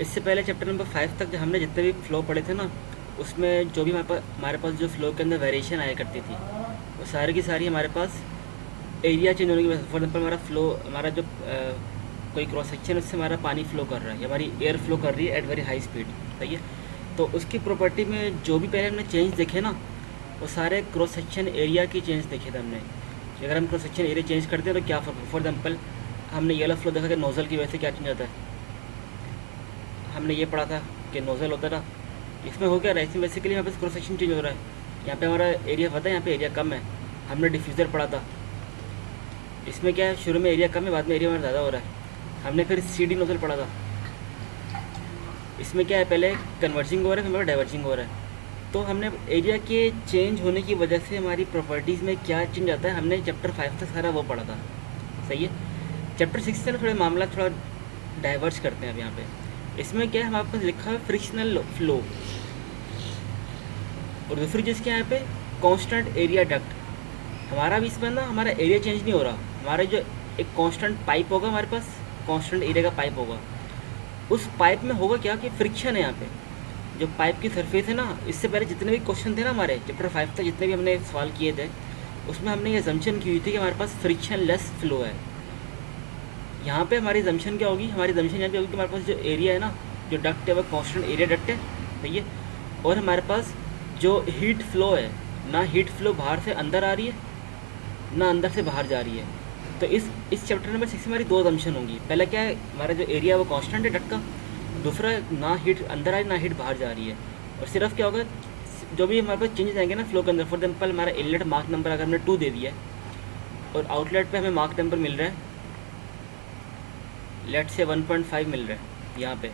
इससे पहले chapter number 5 तक जो हमने जितने भी फ्लो पढ़े थे ना, उसमें जो भी हमारे पास जो फ्लो के अंदर वेरिएशन आया करती थी, वो सारी की सारी हमारे पास एरिया चेंज होने की वजह से। फॉर एग्जाम्पल हमारा फ्लो, हमारा जो कोई क्रॉस सेक्शन है उससे हमारा पानी फ्लो कर रहा है, या हमारी एयर फ्लो कर रही है एट वेरी हाई स्पीड, सही है। तो उसकी प्रॉपर्टी में जो भी पहले हमने चेंज देखे ना, वो सारे क्रॉस सेक्शन एरिया की चेंज देखे थे हमने, कि अगर हम क्रॉस सेक्शन एरिया चेंज करते हैं तो क्या फर्क। फॉर एग्जाम्पल हमने ये वाला फ्लो देखा कि नोज़ल की वजह से क्या चेंज आता है, हमने ये पढ़ा था कि नोज़ल होता था। इसमें हो क्या रहा है, इसमें बेसिकली यहाँ पे क्रॉस सेक्शन चेंज हो रहा है। यहाँ पे हमारा एरिया पता है, यहाँ पे एरिया कम है, हमने डिफ्यूज़र पढ़ा था। इसमें क्या है, शुरू में एरिया कम है, बाद में एरिया हमारा ज़्यादा हो रहा है। हमने फिर CD नोज़ल पढ़ा था। इसमें क्या है, पहले कन्वर्जिंग हो रहा है, फिर हमारा डाइवर्जिंग हो रहा है। तो हमने एरिया के चेंज होने की वजह से हमारी प्रॉपर्टीज़ में क्या चेंज आता है, हमने चैप्टर 5 तक सारा वो पढ़ा था, सही है। चैप्टर 6 से ना थोड़ा मामला थोड़ा डाइवर्स करते हैं अब यहाँ पे। इसमें क्या है, हमारे पास लिखा है फ्रिक्शनल फ्लो, और दूसरी चीज़ क्या है यहाँ पे, कांस्टेंट एरिया डक्ट। हमारा भी इसमें ना हमारा एरिया चेंज नहीं हो रहा, हमारा जो एक कांस्टेंट पाइप होगा हमारे पास, कांस्टेंट एरिया का पाइप होगा। उस पाइप में होगा क्या कि फ्रिक्शन है यहाँ पे, जो पाइप की सरफेस है ना। इससे पहले जितने भी क्वेश्चन थे ना हमारे चैप्टर 5 तक, जितने भी हमने सवाल किए थे, उसमें हमने ये जम्पशन की हुई थी कि हमारे पास फ्रिक्शन लेस फ्लो है। यहाँ पे हमारी जम्पशन क्या होगी, हमारी जम्पशन यहाँ पे होगी कि हमारे पास जो एरिया है ना, जो डक्ट है वो कांस्टेंट एरिया डक्ट है, सही है। और हमारे पास जो हीट फ्लो है ना, हीट फ्लो बाहर से अंदर आ रही है ना अंदर से बाहर जा रही है। तो इस चैप्टर नंबर 6 में हमारी दो जम्पशन होंगी। पहला क्या है, हमारा जो एरिया है वो कांस्टेंट है डक्ट का। दूसरा, ना हीट अंदर आ रही ना हीट बाहर जा रही है। और सिर्फ क्या होगा, जो भी हमारे पास चेंजेस आएंगे ना फ्लो के अंदर, फॉर एग्जाम्पल हमारा इनलेट मार्क नंबर अगर हमने 2 दे दिया है और आउटलेट पे हमें मार्क नंबर मिल रहा है, लेट से 1.5 मिल रहा है यहाँ पे,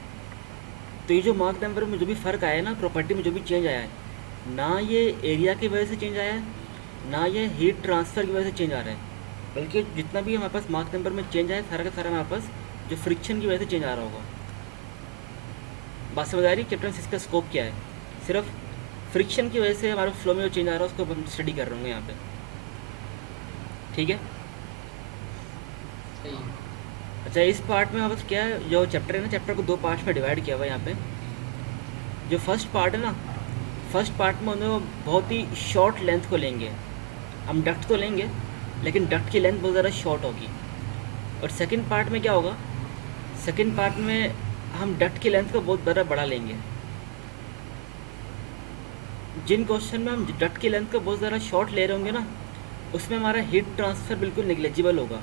तो ये जो मार्क नंबर में जो भी फ़र्क आया है ना, प्रॉपर्टी में जो भी चेंज आया है, ना ये एरिया की वजह से चेंज आया है, ना ये हीट ट्रांसफ़र की वजह से चेंज आ रहा है, बल्कि जितना भी हमारे पास मार्क नंबर में चेंज आया है, सारा का सारा हमारे पास जो फ्रिक्शन की वजह से चेंज आ रहा होगा। बात समझ आ रही है, चैप्टर 6 का स्कोप क्या है, सिर्फ फ्रिक्शन की वजह से हमारे फ्लो में जो चेंज आ रहा है उसको हम स्टडी कर रहे होंगे यहाँ पे, ठीक है। सही है। अच्छा, इस पार्ट में बस क्या है, जो चैप्टर है ना, चैप्टर को 2 पार्ट्स में डिवाइड किया हुआ है यहाँ पे। जो फर्स्ट पार्ट है ना, फर्स्ट पार्ट में उन्हें बहुत ही शॉर्ट लेंथ को लेंगे, हम डक्ट तो लेंगे लेकिन डक्ट की लेंथ बहुत ज़्यादा शॉर्ट होगी। और सेकंड पार्ट में क्या होगा, सेकंड पार्ट में हम डक्ट की लेंथ को बहुत ज़्यादा बड़ा लेंगे। जिन क्वेश्चन में हम डक्ट की लेंथ को बहुत ज़्यादा शॉर्ट ले रहे होंगे ना, उसमें हमारा हीट ट्रांसफ़र बिल्कुल निग्लेजिबल होगा।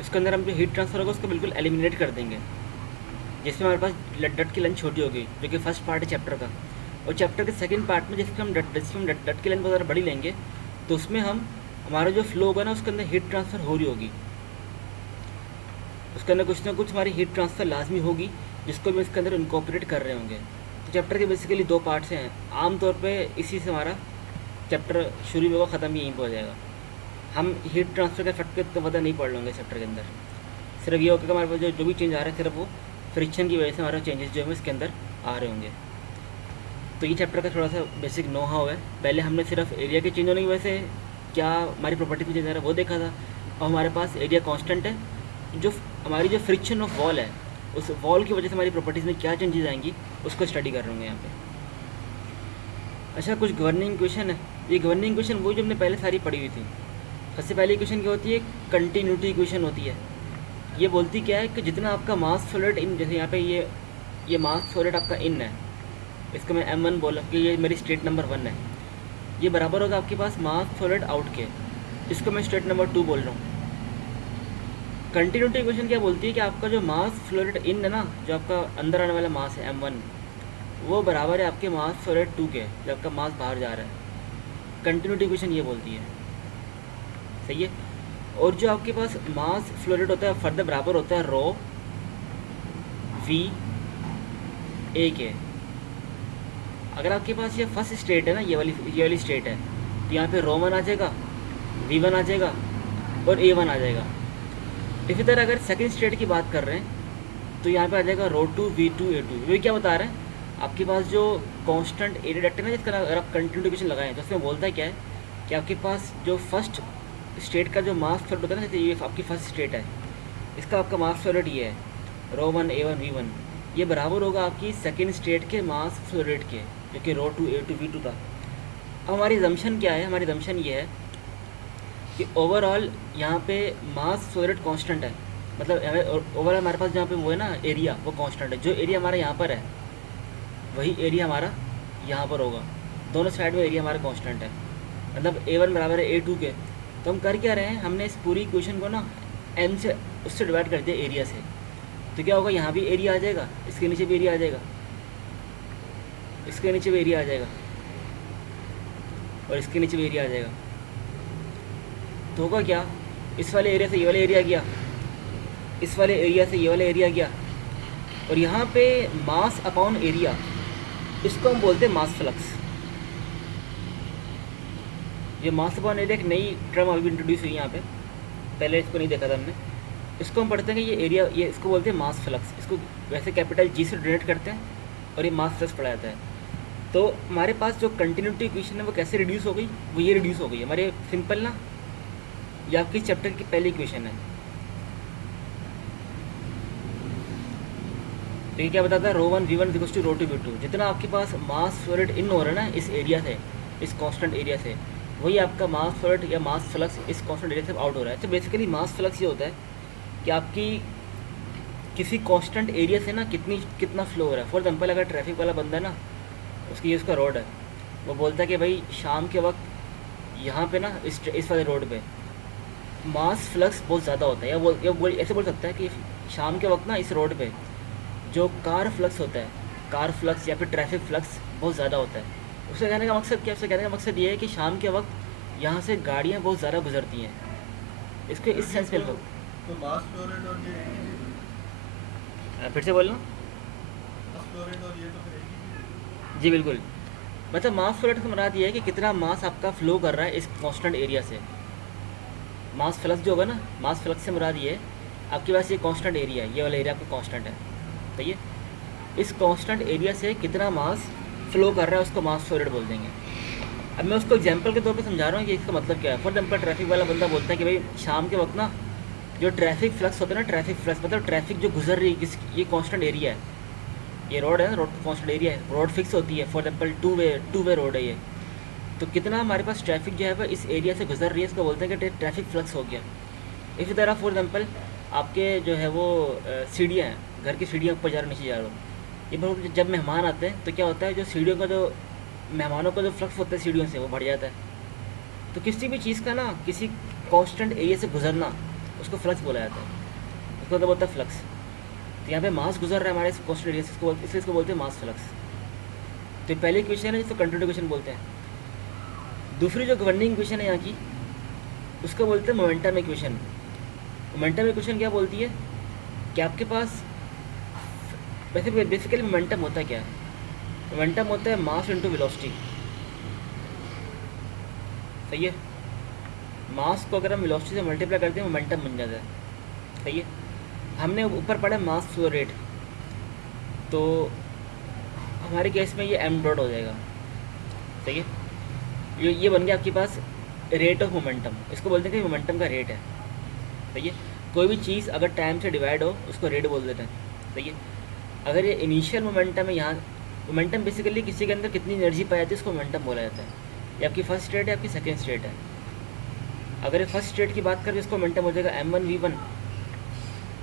उसके अंदर हम जो हीट ट्रांसफ़र होगा उसको बिल्कुल एलिमिनेट कर देंगे, जिसमें हमारे पास डट की लेंथ छोटी होगी, जो कि फर्स्ट पार्ट है चैप्टर का। और चैप्टर के सेकंड पार्ट में जिसमें हम डट की लेंथ बहुत ज़्यादा बड़ी लेंगे, तो उसमें हम हमारा जो फ्लो होगा ना, उसके अंदर हीट ट्रांसफ़र हो रही होगी, उसके अंदर कुछ ना कुछ हमारी हीट ट्रांसफ़र लाजमी होगी, जिसको भी इसके अंदर इनकॉपरेट कर रहे होंगे। तो चैप्टर के बेसिकली 2 पार्ट्स हैं। आमतौर पे इसी से हमारा चैप्टर शुरू भी होगा, ख़त्म भी यहीं पर हो जाएगा। हम हीट ट्रांसफ़र का फैक्टर तो पता नहीं पढ़ लेंगे चैप्टर के अंदर। सिर्फ ये होगा कि हमारे पास जो भी चेंज आ रहा है, सिर्फ वो फ्रिक्शन की वजह से हमारे चेंजेस जो है इसके अंदर आ रहे होंगे। तो ये चैप्टर का थोड़ा सा बेसिक नो हाउ है। पहले हमने सिर्फ एरिया के चेंज होने की वजह से क्या हमारी प्रॉपर्टी में चेंज आ रहा है वो देखा था, और हमारे पास एरिया कांस्टेंट है, जो हमारी जो फ्रिक्शन ऑफ वॉल है, उस वॉल की वजह से हमारी प्रॉपर्टीज़ में क्या चेंजेस आएंगी उसको स्टडी कर रहे होंगे यहाँ पे। अच्छा, कुछ गवर्निंग क्वेश्चन है। ये गवर्निंग क्वेश्चन वो जो हमने पहले सारी पढ़ी हुई थी। सबसे पहली क्वेश्चन क्या होती है, कंटिन्यूटी क्वेश्चन होती है। ये बोलती क्या है कि जितना आपका मास फ्लो रेट इन, जैसे यहाँ पे ये मास फ्लो रेट आपका इन है, इसको मैं M1 बोला कि ये मेरी स्टेट नंबर 1 है, ये बराबर होगा आपके पास मास फ्लो रेट आउट के, इसको मैं स्टेट नंबर 2 बोल रहा हूँ। कंटिन्यूटी इक्वेशन क्या बोलती है कि आपका जो मास फ्लो रेट इन है ना, जो आपका अंदर आने वाला मास है M1, वो बराबर है आपके मास फ्लो रेट 2 के, जो आपका मास बाहर जा रहा है। कंटिन्यूटी इक्वेशन ये बोलती है, सही है। और जो आपके पास मास फ्लो रेट होता है फर्दर बराबर होता है रो V A के। अगर आपके पास ये फर्स्ट स्टेट है ना, ये वाली स्टेट है, तो यहाँ पे रो 1 आ जाएगा, V1 आ जाएगा और A1 आ जाएगा। इसी तरह अगर सेकंड स्टेट की बात कर रहे हैं, तो यहाँ पे आ जाएगा रो 2 V2 A2। ये क्या बता रहे हैं, आपके पास जो कांस्टेंट एरिया डक्ट है ना, जिसका अगर आप कंटिन्यूटी इक्वेशन लगाएं तो उसमें बोलता है क्या है कि आपके पास जो फर्स्ट स्टेट का जो मास फ्लो रेट होता है ना, जैसे ये आपकी फर्स्ट स्टेट है, इसका आपका मास फ्लो रेट ये है rho one A one V one, ये बराबर होगा आपकी सेकेंड स्टेट के मास फ्लो रेट के, जो कि rho two A two V two था। अब हमारी जम्पशन क्या है, हमारी जम्पशन ये है कि ओवरऑल यहाँ पे मास फ्लो रेट कॉन्स्टेंट है, मतलब ओवरऑल हमारे पास जहाँ पे वो है ना एरिया, वो कांस्टेंट है। जो एरिया हमारा यहाँ पर है वही एरिया हमारा यहाँ पर होगा, दोनों साइड में एरिया हमारा कांस्टेंट है, मतलब ए वन बराबर है ए टू के। तो हम कर क्या रहे हैं, हमने इस पूरी इक्वेशन को ना एन से उससे डिवाइड कर दिया एरिया से। तो क्या होगा, यहाँ भी एरिया आ जाएगा, इसके नीचे भी एरिया आ जाएगा, इसके नीचे भी एरिया आ जाएगा, और इसके नीचे भी एरिया आ जाएगा। तो होगा क्या, इस वाले एरिया से ये वाला एरिया गया, इस वाले एरिया से ये वाला एरिया गया, और यहाँ पे मास अपॉन एरिया, इसको हम बोलते हैं मास फ्लक्स। ये मास अपॉन एरिया एक नई टर्म अभी इंट्रोड्यूस हुई यहाँ पे, पहले इसको नहीं देखा था हमने। इसको हम पढ़ते हैं कि ये एरिया, ये इसको बोलते हैं मास फ्लक्स। इसको वैसे कैपिटल जी से डिनोट करते हैं और ये मास फ्लक्स पढ़ा जाता है। तो हमारे पास जो कंटिन्यूटी इक्वेशन है वो कैसे रिड्यूस हो गई, वो ये रिड्यूस हो गई हमारे सिंपल ना, ये आपकी चैप्टर की पहली इक्वेशन है। तो ये क्या बताता है, rho one V one equals to rho two V two. जितना आपके पास मास फ्लो रेट इन हो रहा है ना इस एरिया से, इस कांस्टेंट एरिया से, वही आपका मास फ्लो रेट या मास फ्लक्स इस कांस्टेंट एरिया से आउट हो रहा है। तो बेसिकली मास फ्लक्स ये होता है कि आपकी किसी कांस्टेंट एरिया से ना कितना फ्लो हो रहा है। फॉर एग्जाम्पल अगर ट्रैफिक वाला बंदा है ना, उसकी ये उसका रोड है, वो बोलता है कि भाई शाम के वक्त यहाँ पे ना इस वाले रोड पे मास फ्लक्स बहुत ज़्यादा होता है, या ऐसे बोल सकता है कि शाम के वक्त ना इस रोड पे जो कार फ्लक्स होता है, कार फ्लक्स या फिर ट्रैफिक फ्लक्स बहुत ज़्यादा होता है। उससे कहने का मकसद क्या, उससे कहने का मकसद ये है कि शाम के वक्त यहाँ से गाड़ियाँ बहुत ज़्यादा गुजरती हैं। इसको इस सेंस में तो मास फ्लो रेट और फिर से बोलना। मास फ्लो रेट और ये तो फिर एक ही जी बिल्कुल, मतलब मास फ्लो रेट से मुराद ये है कि कितना मास आपका फ्लो कर रहा है इस कांस्टेंट एरिया से। मास फ्लक्स जो होगा ना, मास फ्लक्स से मुराद ये है आपके पास ये कांस्टेंट एरिया है, ये वाला एरिया आपका कांस्टेंट है, तो ये इस कांस्टेंट एरिया से कितना मास फ्लो कर रहा है उसको मास फ्लो रेट बोल देंगे। अब मैं उसको एग्जांपल के तौर पे समझा रहा हूँ कि इसका मतलब क्या है। फॉर एग्जांपल ट्रैफिक वाला बंदा बोलता है कि भाई शाम के वक्त ना जो ट्रैफिक फ्लक्स होता है ना, ट्रैफिक फ्लक्स मतलब ट्रैफिक जो गुजर रही है, ये कांस्टेंट एरिया है, ये रोड है, रोड का कांस्टेंट एरिया है, रोड फिक्स होती है। For example two way road है ये, तो कितना हमारे पास ट्रैफिक जो है वह इस एरिया से गुजर रही है, इसको बोलते हैं कि ट्रैफिक फ्लक्स हो गया। इसी तरह फॉर एग्जांपल आपके जो है वो सीढ़ियाँ हैं, घर की सीढ़ियाँ ऊपर जा रहे हो नीचे जा रहे हो, ये बहुत जब मेहमान आते हैं तो क्या होता है, जो सीढ़ियों का जो मेहमानों का जो फ्लक्स होता है सीढ़ियों से वो बढ़ जाता है। तो किसी भी चीज़ का ना किसी कांस्टेंट एरिया से गुजरना उसको फ्लक्स बोला जाता है, उसको मतलब होता है फ्लक्स। तो यहाँ पे मास गुजर रहा है हमारे कांस्टेंट एरिया से, इसलिए इसको बोलते हैं मास फ्लक्स। तो पहली इक्वेशन है जिसको कंटिन्यूटी इक्वेशन बोलते हैं। दूसरी जो गवर्निंग इक्वेशन है यहाँ की, उसको बोलते हैं मोमेंटम इक्वेशन। मोमेंटम इक्वेशन क्या बोलती है कि आपके पास वैसे बेसिकली मोमेंटम होता क्या है, मोमेंटम होता है मास इनटू वेलोसिटी, सही है। मास को अगर हम वेलोसिटी से मल्टीप्लाई करते हैं मोमेंटम बन जाता है, सही है। हमने ऊपर पढ़ा मास फ्लो रेट, तो हमारे केस में ये एम डॉट हो जाएगा, सही है। ये बन गया आपके पास रेट ऑफ मोमेंटम, इसको बोलते हैं कि मोमेंटम का रेट है, सही है। कोई भी चीज़ अगर टाइम से डिवाइड हो उसको रेट बोल देते हैं, सही है। अगर ये इनिशियल मोमेंटम है, यहाँ मोमेंटम बेसिकली किसी के अंदर कितनी एनर्जी पाई जाती है उसको मोमेंटम बोला जाता है। ये आपकी फर्स्ट स्टेट है, आपकी सेकेंड स्टेट है। अगर ये फर्स्ट स्टेट की बात करें इसको मोमेंटम हो जाएगा m1v1,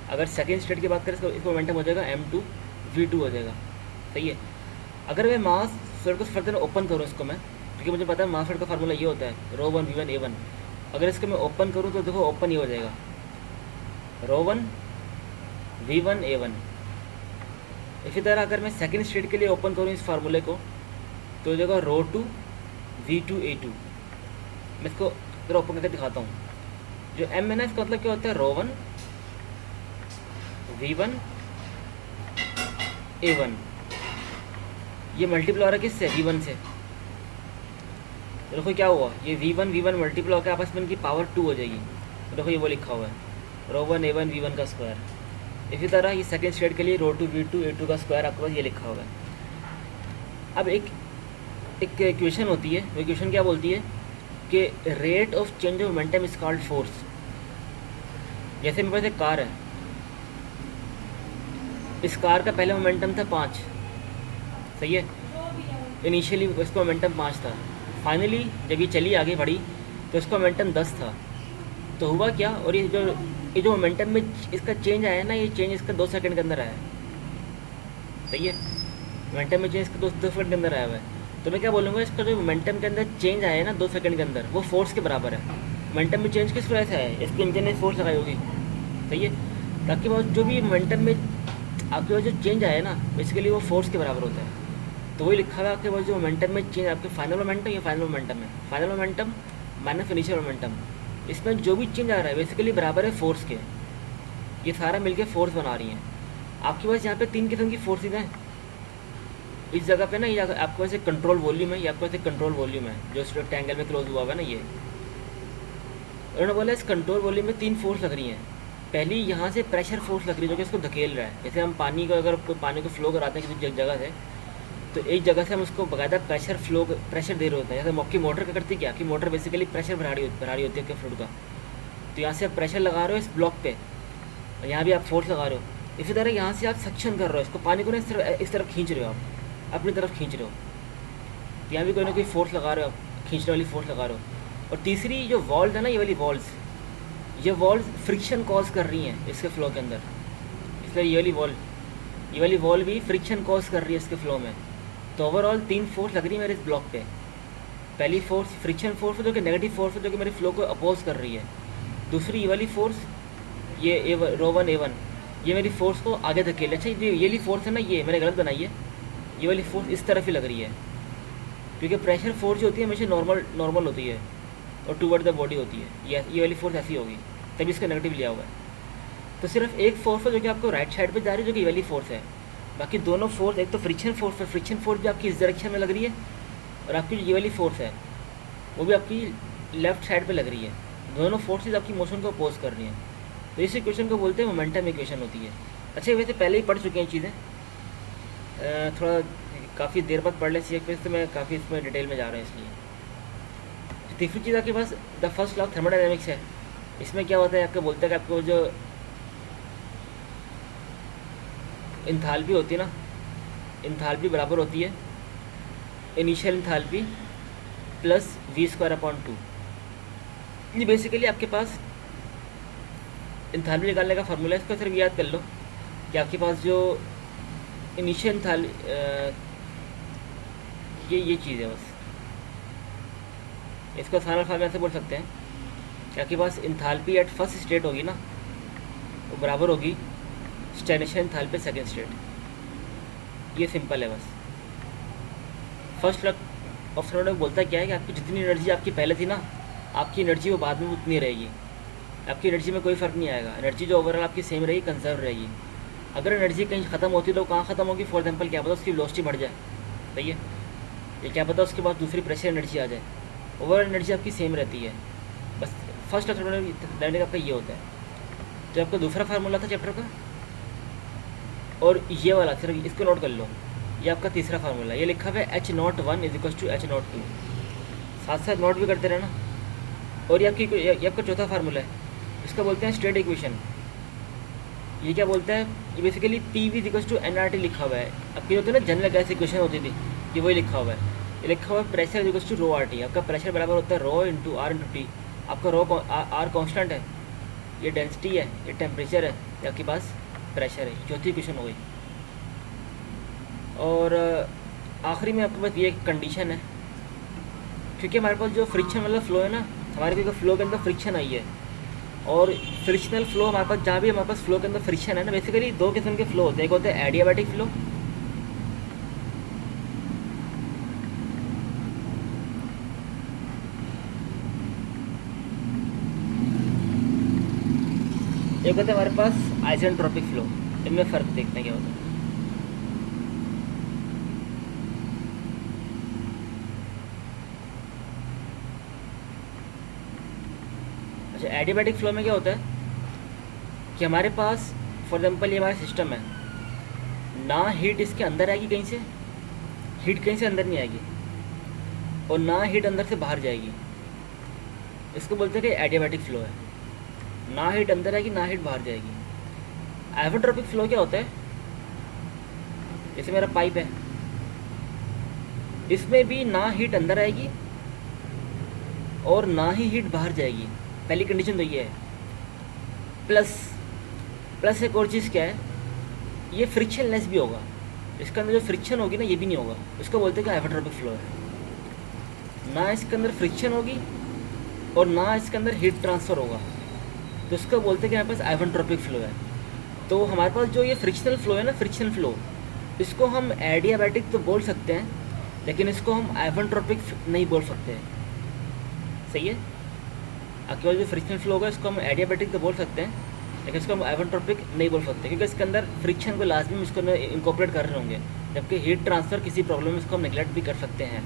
अगर सेकेंड स्टेट की बात करें इसको मोमेंटम हो जाएगा m2v2 हो जाएगा, सही है। अगर मैं मास फ्लो को फर्दर ओपन करूँ इसको मैं, क्योंकि मुझे पता है मास फ्लो का फार्मूला ये होता है rho one V one A one, अगर इसको मैं ओपन करूँ तो देखो ओपन ये हो जाएगा rho one V one A one. इसी तरह अगर मैं सेकेंड स्टेट के लिए ओपन करूँ इस फार्मूले को तो हो जाएगा rho two V two A two. मैं इसको जरा ओपन करके दिखाता हूँ। जो एम है ना इसका मतलब क्या होता है, rho one V one A one, ये मल्टीप्लाई हो रहा है किससे, वी वन से। तो देखो क्या हुआ, ये वी वन मल्टीप्लाई होकर आपस में इनकी पावर 2 हो जाएगी। तो देखो ये वो लिखा हुआ है rho one A one V one का स्क्वायर। इसी तरह ये सेकेंड स्टेट के लिए rho two V two A two का स्क्वायर आपके पास ये लिखा हुआ है। अब एक इक्वेशन होती है, वो इक्वेशन क्या बोलती है कि rate of change of momentum is called force. जैसे मेरे पास एक कार है, इस कार का पहला मोमेंटम था 5, सही है, इनिशियली इसका मोमेंटम 5 था। फाइनली जब ये चली आगे बढ़ी तो इसका मोमेंटम 10 था। तो हुआ क्या, और ये जो मोमेंटम में इसका चेंज आया ना, ये चेंज इसका 2 सेकंड के अंदर आया, सही है। मोमेंटम में चेंज इसका 2 सेकंड के अंदर आया हुआ है। तो मैं क्या बोलूँगा, इसका जो मोमेंटम के अंदर चेंज आया है ना 2 सेकंड के अंदर, वो फोर्स के बराबर है। मोमेंटम में चेंज किस वजह से है, इसके इंजन ने फोर्स लगाई होगी, सही है। ताकि वो जो भी मोमेंटम में आपके पास जो चेंज आया है ना, बेसिकली वो फोर्स के बराबर होता है। तो वही लिखा हुआ है आपके पास जो मोमेंटम में चेंज, आपके फाइनल मोमेंटम या फाइनल मोमेंटम है, final momentum minus initial momentum, इसमें जो भी चेंज आ रहा है बेसिकली बराबर है फोर्स के। ये सारा मिलके फोर्स बना रही हैं। आपके पास यहाँ पे 3 किस्म की फोर्सेज हैं इस जगह पे ना। ये आपके पास एक कंट्रोल वॉल्यूम है, ये आपके पास एक कंट्रोल वॉल्यूम है जो इस रेक्टेंगल में क्लोज हुआ हुआ है ना। ये उन्होंने बोला इस कंट्रोल वॉल्यूम में 3 फोर्स लग रही हैं। पहली यहाँ से प्रेशर फोर्स लग रही है जो कि इसको धकेल रहा है। जैसे हम पानी को, अगर कोई पानी को फ्लो कराते हैं किसी जगह से, तो एक जगह से हम उसको बाकायदा प्रेशर दे रहे होते हैं। जैसे आपकी मोटर का करती क्या, कि मोटर बेसिकली प्रेशर बढ़ा रही होती है आपके फ्लूइड का। तो यहाँ से आप प्रेशर लगा रहे हो इस ब्लॉक पे, और यहाँ भी आप फोर्स लगा रहे हो। इसी तरह यहाँ से आप सक्शन कर रहे हो इसको, पानी को ना इस तरफ खींच रहे हो, आप अपनी तरफ खींच रहे हो। तो यहाँ भी कोई ना कोई फोर्स लगा रहे हो आप, खींचने वाली फोर्स लगा रहे हो। और तीसरी जो वॉल्व है ना, ये वाली वॉल्व्स, ये वॉल्व फ्रिक्शन कॉज कर रही हैं इसके फ्लो के अंदर। इसलिए ये वाली वॉल्व भी फ्रिक्शन कॉज कर रही है इसके फ्लो में। तो ओवरऑल 3 फोर्स लग रही है मेरे इस ब्लॉक पे। पहली फोर्स फ्रिक्शन फोर्स है जो कि नेगेटिव फोर्स है, जो कि मेरे फ्लो को अपोज कर रही है। दूसरी ये वाली फोर्स, ये रो 1 A1, ये मेरी फोर्स को आगे धकेल। अच्छा ये वाली फोर्स है ना, ये मैंने गलत बनाई है, ये वाली फोर्स इस तरफ ही लग रही है, क्योंकि प्रेशर फोर्स जो होती है हमेशा नॉर्मल होती है और टूवर्ड द बॉडी होती है। ये वाली फोर्स ऐसी होगी, तभी इसका नेगेटिव लिया हुआ है। तो सिर्फ एक फोर्स है जो कि आपको राइट साइड पे जा रही है, जो कि ये वाली फोर्स है। बाकी दोनों फोर्स, एक तो फ्रिक्शन फोर्स है, फ्रिक्शन फोर्स भी आपकी इस डायरेक्शन में लग रही है, और आपकी ये वाली फोर्स है वो भी आपकी लेफ्ट साइड पे लग रही है। दोनों फोर्सेज आपकी मोशन को अपोज कर रही हैं। तो इस इक्वेशन को बोलते हैं मोमेंटम इक्वेशन होती है। अच्छा वैसे पहले ही पढ़ चुके हैं चीज़ें, थोड़ा काफ़ी देर बाद पढ़ लें चाहिए, फिर से मैं काफ़ी इसमें डिटेल में जा रहा हूँ। इसलिए तीसरी चीज़ आपके पास the first law of thermodynamics है। इसमें क्या होता है, आपको बोलता है कि आपको जो इंथाल्पी होती है ना, इंथाल्पी बराबर होती है इनिशियल इंथाल्पी प्लस v²/2। ये बेसिकली आपके पास इंथाल्पी निकालने का फार्मूला है। इसको सिर्फ याद कर लो कि आपके पास जो इनिशियल ये चीज़ है, बस इसको आसान फार्मूला से बोल सकते हैं कि आपके पास इंथाल्पी एट फर्स्ट स्टेट होगी ना, वो बराबर होगी स्टैग्नेशन इंथाल्पी सेकंड स्टेट। ये सिंपल है बस। फर्स्ट लॉ ऑफ थर्मोडायनेमिक्स बोलता क्या है कि आपकी जितनी एनर्जी आपकी पहले थी ना, आपकी एनर्जी वो बाद में उतनी रहेगी। आपकी एनर्जी में कोई फ़र्क नहीं आएगा, एनर्जी जो ओवरऑल आपकी सेम रहेगी, कंजर्व रहेगी। अगर एनर्जी कहीं ख़त्म होती तो कहाँ ख़त्म होगी, फॉर एग्जाम्पल क्या पता उसकी वेलोसिटी बढ़ जाए, सही है, ये क्या पता उसके बाद दूसरी प्रेशर एनर्जी आ जाए, ओवरऑल एनर्जी आपकी सेम रहती है। बस फर्स्ट थर्मोडायनेमिक्स आपका ये होता है। जो आपका दूसरा फार्मूला था चैप्टर का, और ये वाला सिर्फ इसको नोट कर लो, ये आपका तीसरा फार्मूला। ये लिखा हुआ है H01 = H02, साथ साथ नोट भी करते रहना। और ये आपका चौथा फार्मूला है, इसका बोलते हैं स्टेट इक्वेशन। ये क्या बोलता है, ये बेसिकली PV = nRT लिखा हुआ है। आपकी जो होती है ना जनरल गैस इक्वेशन होती थी, ये वही लिखा हुआ है। ये लिखा हुआ है प्रेशर = ρRT। आपका प्रेशर बराबर होता है ρ × R × T। आपका R कांस्टेंट है, ये डेंसिटी है, ये टेम्परेचर है, ये आपके पास प्रेशर है। चौथी इक्वेशन हो गई। और आखिरी में आपके पास ये कंडीशन है, क्योंकि हमारे पास जो फ्रिक्शन वाला फ्लो है ना, हमारे क्योंकि फ्लो के अंदर फ्रिक्शन आई है, और फ्रिक्शनल फ्लो हमारे पास जहाँ भी हमारे पास फ्लो के अंदर फ्रिक्शन है ना, बेसिकली 2 किस्म के फ्लो होते हैं। एक होता है एडियाबैटिक फ्लो, एक होता है हमारे पास आइसेंट्रोपिक फ्लो। इनमें फ़र्क देखते हैं क्या होता है। अच्छा एडियाबैटिक फ्लो में क्या होता है कि हमारे पास फॉर एग्जांपल ये हमारा सिस्टम है ना, हीट इसके अंदर आएगी कहीं से, हीट कहीं से अंदर नहीं आएगी, और ना हीट अंदर से बाहर जाएगी। इसको बोलते हैं कि एडियाबैटिक फ्लो है, ना हीट अंदर आएगी ना हीट बाहर जाएगी। आइसोट्रोपिक फ्लो क्या होता है, जैसे मेरा पाइप है, इसमें भी ना हीट अंदर आएगी और ना ही हीट बाहर जाएगी, पहली कंडीशन तो ये है। प्लस प्लस एक और चीज़ क्या है, ये फ्रिक्शनलेस भी होगा, इसके अंदर जो फ्रिक्शन होगी ना ये भी नहीं होगा, इसको बोलते हैं कि आइसोट्रोपिक फ्लो है। ना इसके अंदर फ्रिक्शन होगी और ना इसके अंदर हीट ट्रांसफ़र होगा, तो इसको बोलते हैं कि हमारे पास आइसोट्रोपिक फ्लो है। तो हमारे पास जो ये फ्रिक्शनल फ्लो है ना, फ्रिक्शनल फ्लो, इसको हम एडियाबैटिक तो बोल सकते हैं, लेकिन इसको हम आइसोट्रोपिक नहीं बोल सकते हैं। सही है, आपके पास जो फ्रिक्शनल फ्लो होगा इसको हम एडियाबैटिक तो बोल सकते हैं, लेकिन इसको हम आइसोट्रोपिक नहीं बोल सकते, क्योंकि इसके अंदर फ्रिक्शन को लाजमी इसको अंदर इनकॉर्पोरेट कर रहे होंगे, जबकि हीट ट्रांसफ़र किसी प्रॉब्लम में इसको हम नेगलेक्ट भी कर सकते हैं।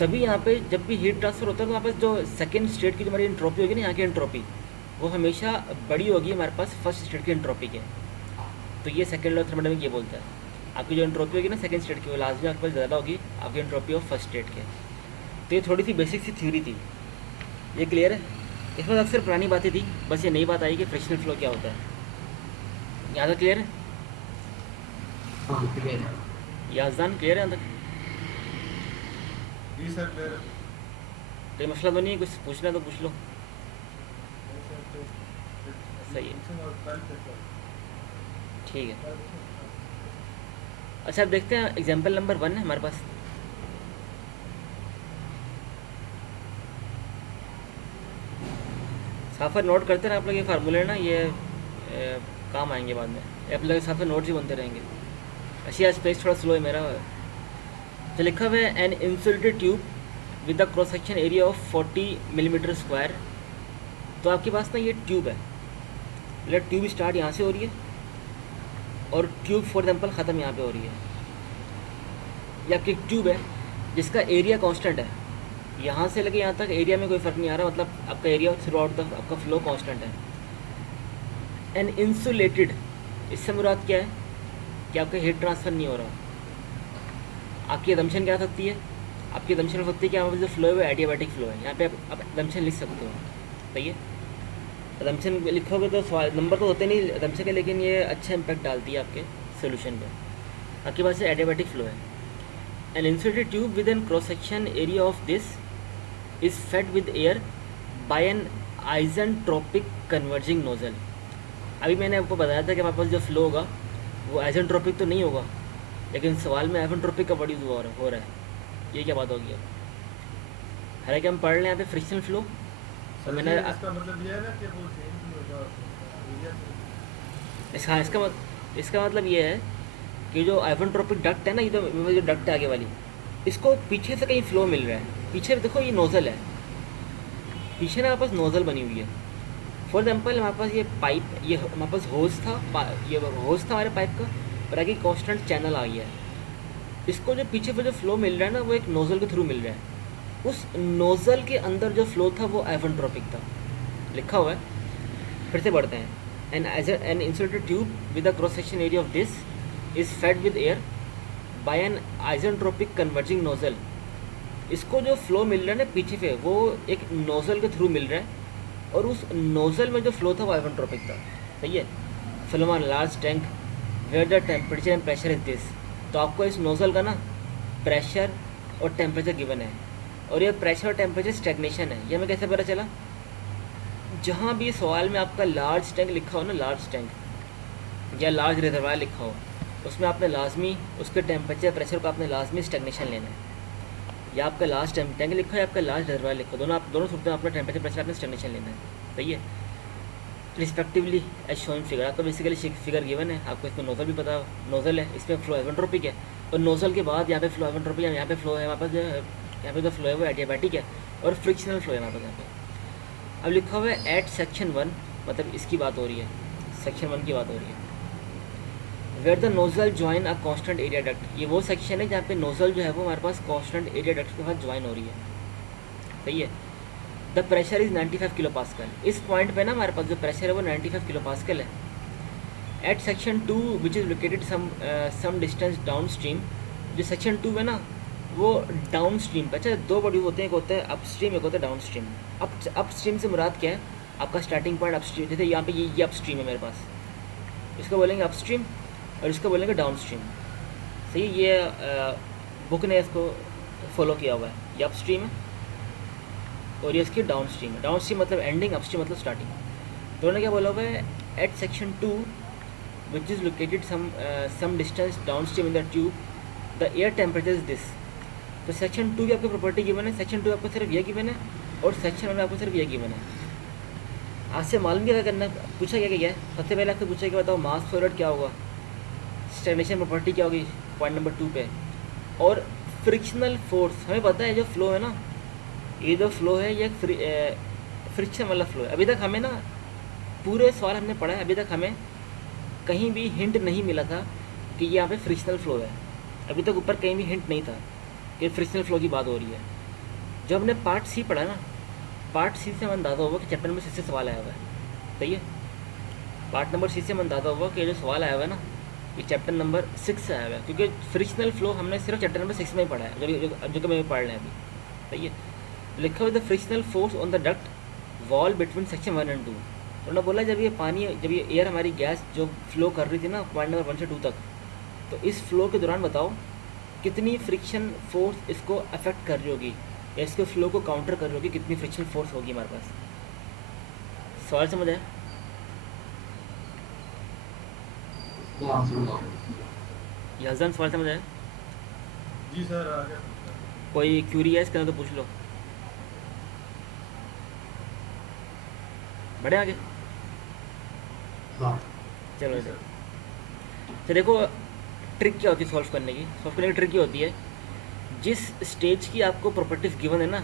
तभी यहाँ पे जब भी हीट ट्रांसफ़र होता है तो वहाँ पर जो सेकेंड स्टेट की जो हमारी एंट्रोपी होगी ना, यहाँ की एंट्रोपी वो हमेशा बड़ी होगी हमारे पास फर्स्ट स्टेट की एंट्रोपी के। तो ये सेकेंड लॉ ऑफ थर्मोडायनामिक्स ये बोलता है, आपकी जो एंट्रोपी होगी ना सेकेंड स्टेट की, वो लाजमी आपके पास ज़्यादा होगी आपकी एंट्रोपी ऑफ फर्स्ट स्टेट के। तो ये थोड़ी सी बेसिक सी थ्योरी थी, ये क्लियर है। इसमें अक्सर पुरानी बातें थी, बस ये नई बात आई कि फ्रिक्शनल फ्लो क्या होता है। यहाँ तक क्लियर है? हाँ क्लियर है। याजदान क्लियर है यहाँ तक? जी सर क्लियर है। कोई मसला तो नहीं है, कुछ पूछना तो पूछ लो। सही है, ठीक है। अच्छा अब देखते हैं, एग्जाम्पल नंबर 1 है हमारे पास। साफर नोट करते रहे आप लोग, ये फार्मूले ना ये काम आएंगे बाद में, आप लोग साफर नोट्स ही बनते रहेंगे। अच्छी आज पेज थोड़ा स्लो है मेरा। तो लिखा हुआ है an insulated tube with the cross section area of 40 millimetre square. तो आपके पास ना ये ट्यूब है, मतलब ट्यूब स्टार्ट यहाँ से हो रही है और ट्यूब फॉर एग्जाम्पल ख़त्म यहाँ पे हो रही है। ये आपकी ट्यूब है जिसका एरिया कांस्टेंट है, यहाँ से लेके यहाँ तक एरिया में कोई फ़र्क नहीं आ रहा, मतलब आपका एरिया थ्रू आउट तक आपका फ्लो कांस्टेंट है। एंड इंसुलेटेड, इससे मुराद क्या है कि आपका हीट ट्रांसफ़र नहीं हो रहा। आपकी अदम्पशन क्या हो सकती है, आपकी अदम्पशन हो सकती है कि हमारे जो फ्लो है वो एडियाबैटिक फ्लो है। यहाँ पे आप अदम्पशन लिख सकते हो, सही है। अदम्पशन लिखोगे तो सवाल नंबर तो होते नहीं अदम्पशन के, लेकिन ये अच्छा इम्पैक्ट डालती है आपके सोल्यूशन पे। आपके पास एडियाबैटिक फ्लो है। An insulated tube with an cross section area of this is fed with air by an isentropic converging nozzle. अभी मैंने आपको बताया था कि हमारे पास जो फ्लो होगा वो आइसेंट्रोपिक तो नहीं होगा, लेकिन सवाल में आइसेंट्रोपिक का वर्ड यूज़ हो रहा है। ये क्या बात होगी अब? हालांकि हम पढ़ रहे हैं यहाँ पे फ्रिक्शनल फ्लो, तो मैंने इसका मतलब ये है ना कि वो चेंज होगा एरिया इसका मतलब ये है कि जो आइसेंट्रोपिक डक्ट है ना, ये जो डक्ट है आगे वाली, इसको पीछे से कहीं फ्लो मिल रहा है। पीछे देखो ये नोज़ल है, पीछे ना हमारे पास नोज़ल बनी हुई है। फॉर एग्जाम्पल हमारे पास ये पाइप, ये हमारे पास होज था, ये होज था हमारे पाइप का, और आगे कॉन्स्टेंट चैनल आ गया है। इसको जो पीछे पर जो फ्लो मिल रहा है ना वो एक नोज़ल के थ्रू मिल रहा है। उस नोज़ल के अंदर जो फ्लो था वो आइसेंट्रोपिक था, लिखा हुआ है। फिर से पढ़ते हैं। An insulated tube with the cross section area of this is fed with air by an isentropic converging nozzle. इसको जो फ्लो मिल रहा है ना पीछे पे, वो एक नोज़ल के थ्रू मिल रहा है, और उस नोज़ल में जो फ्लो था वो आइसेंट्रोपिक था, सही है। Film large tank where the temperature and pressure is this. तो आपको इस नोज़ल का ना प्रेशर और टेम्परेचर गिवन है, और ये प्रेशर और टेम्परेचर स्टैग्नेशन है। ये हमें कैसे पता चला? जहाँ भी सवाल में आपका लार्ज टैंक लिखा हो ना, लार्ज टैंक या लार्ज रिजर्वायर लिखा हो, उसमें आपने लाजमी उसके टेम्परेचर प्रेशर को आपने लाजमी स्टैग्नेशन लेना है। या आपका लार्ज टैंक लिखा है, आपका लार्ज रिजर्वायर लिखो, दोनों सूरत में अपना टेम्परेचर प्रेशर आपने स्टैग्नेशन लेना है, सही है। रिस्पेक्टिवली एज शोन फिगर, आपको बेसिकली फिगर गिवन है, आपको इसमें नोज़ल भी पता, नोज़ल है, इसमें फ्लो आइसेंट्रोपिक है, और नोज़ल के बाद यहाँ पे फ्लो आइसेंट्रोपिक है, यहाँ पे फ्लो है हमारे पास जो है, यहाँ पे जो फ्लो है वो एडियाबैटिक है, और फ्रिक्शनल फ्लो है हमारे पास यहाँ पे। अब लिखा हुआ है एट सेक्शन 1, मतलब इसकी बात हो रही है, सेक्शन 1 की बात हो रही है। Where the nozzle join a constant area duct, ये वो सेक्शन है जहाँ पे नोज़ल जो है वो हमारे पास कांस्टेंट एरिया डक्ट के साथ ज्वाइन हो रही है, सही है। The pressure is 95 kilo pascal. इस पॉइंट पे ना हमारे पास जो प्रेशर है वो 95 किलो पास्कल है। At section 2 which is located some distance downstream, जो सेक्शन 2 है ना वो डाउन स्ट्रीम पे, अच्छा दो बॉडी होते हैं, एक होता है अप स्ट्रीम, एक होता है डाउन स्ट्रीम। अप स्ट्रीम से मुराद क्या है, आपका स्टार्टिंग पॉइंट अप स्ट्रीम, जैसे यहाँ पे ये अप स्ट्रीम है मेरे पास, इसको बोलेंगे अप स्ट्रीम और इसको बोलेंगे डाउन स्ट्रीम। सही, ये बुक ने इसको फॉलो किया हुआ है, ये अप स्ट्रीम है और ये इसकी डाउन स्ट्रीम है। डाउन स्ट्रीम मतलब एंडिंग, अप स्ट्रीम मतलब स्टार्टिंग। तो उन्होंने क्या बोला हुआ है, at section 2 which is located some distance downstream in the tube, the air temperature is this. तो सेक्शन 2 की आपको प्रॉपर्टी गिवन है, सेक्शन 2 आपको सिर्फ ये गिवन है और सेक्शन 1 में आपको सिर्फ ये गिवन है। आज से मालूम क्या करना है, पूछा क्या क्या है, सबसे पहले आपसे पूछा कि बताओ मास फ्लो रेट क्या होगा, स्टैग्नेशन प्रॉपर्टी क्या होगी पॉइंट नंबर 2 पे, और फ्रिक्शनल फोर्स। हमें पता है जो फ्लो है ना, ये जो फ्लो है ये फ्रिक्शन वाला फ्लो है। अभी तक हमें ना पूरे सवाल हमने पढ़ा है, अभी तक हमें कहीं भी हिंट नहीं मिला था कि ये यहाँ पे फ्रिक्शनल फ्लो है। अभी तक ऊपर कहीं भी हिंट नहीं था कि फ्रिक्शनल फ्लो की बात हो रही है। जब हमने पार्ट सी पढ़ा ना, पार्ट सी से हमें अंदाज़ा हुआ कि चैप्टर नंबर 6 से सवाल आया हुआ है। सही है, पार्ट नंबर 6 से हमें अंदाज़ा हुआ कि जो सवाल आया हुआ है ना, ये चैप्टर नंबर 6 से आया हुआ है, क्योंकि फ्रिक्शनल फ्लो हमने सिर्फ चैप्टर नंबर 6 में ही पढ़ा है, जो कि मैं पढ़ रहे हैं अभी। सही है, लिखा हुआ the frictional force on the duct wall between section 1 and 2। तो उन्होंने बोला जब ये पानी, जब ये एयर हमारी गैस जो फ्लो कर रही थी ना पॉइंट नंबर 1 से 2 तक, तो इस फ्लो के दौरान बताओ कितनी फ्रिक्शन फोर्स इसको अफेक्ट कर रही होगी या इसके फ्लो को काउंटर कर रही होगी, कितनी फ्रिक्शन फोर्स होगी हमारे पास। सवाल समझ आया? हाँ सुनो। यहजन सवाल समझ आया? जी सर, आ गया। कोई क्यूरी है इसके अंदर तो पूछ लो। बढ़े आगे, हाँ चलो जी सर। तो देखो ट्रिक क्या होती है सॉल्व करने की ट्रिक ये होती है, जिस स्टेज की आपको प्रॉपर्टीज गिवन है ना,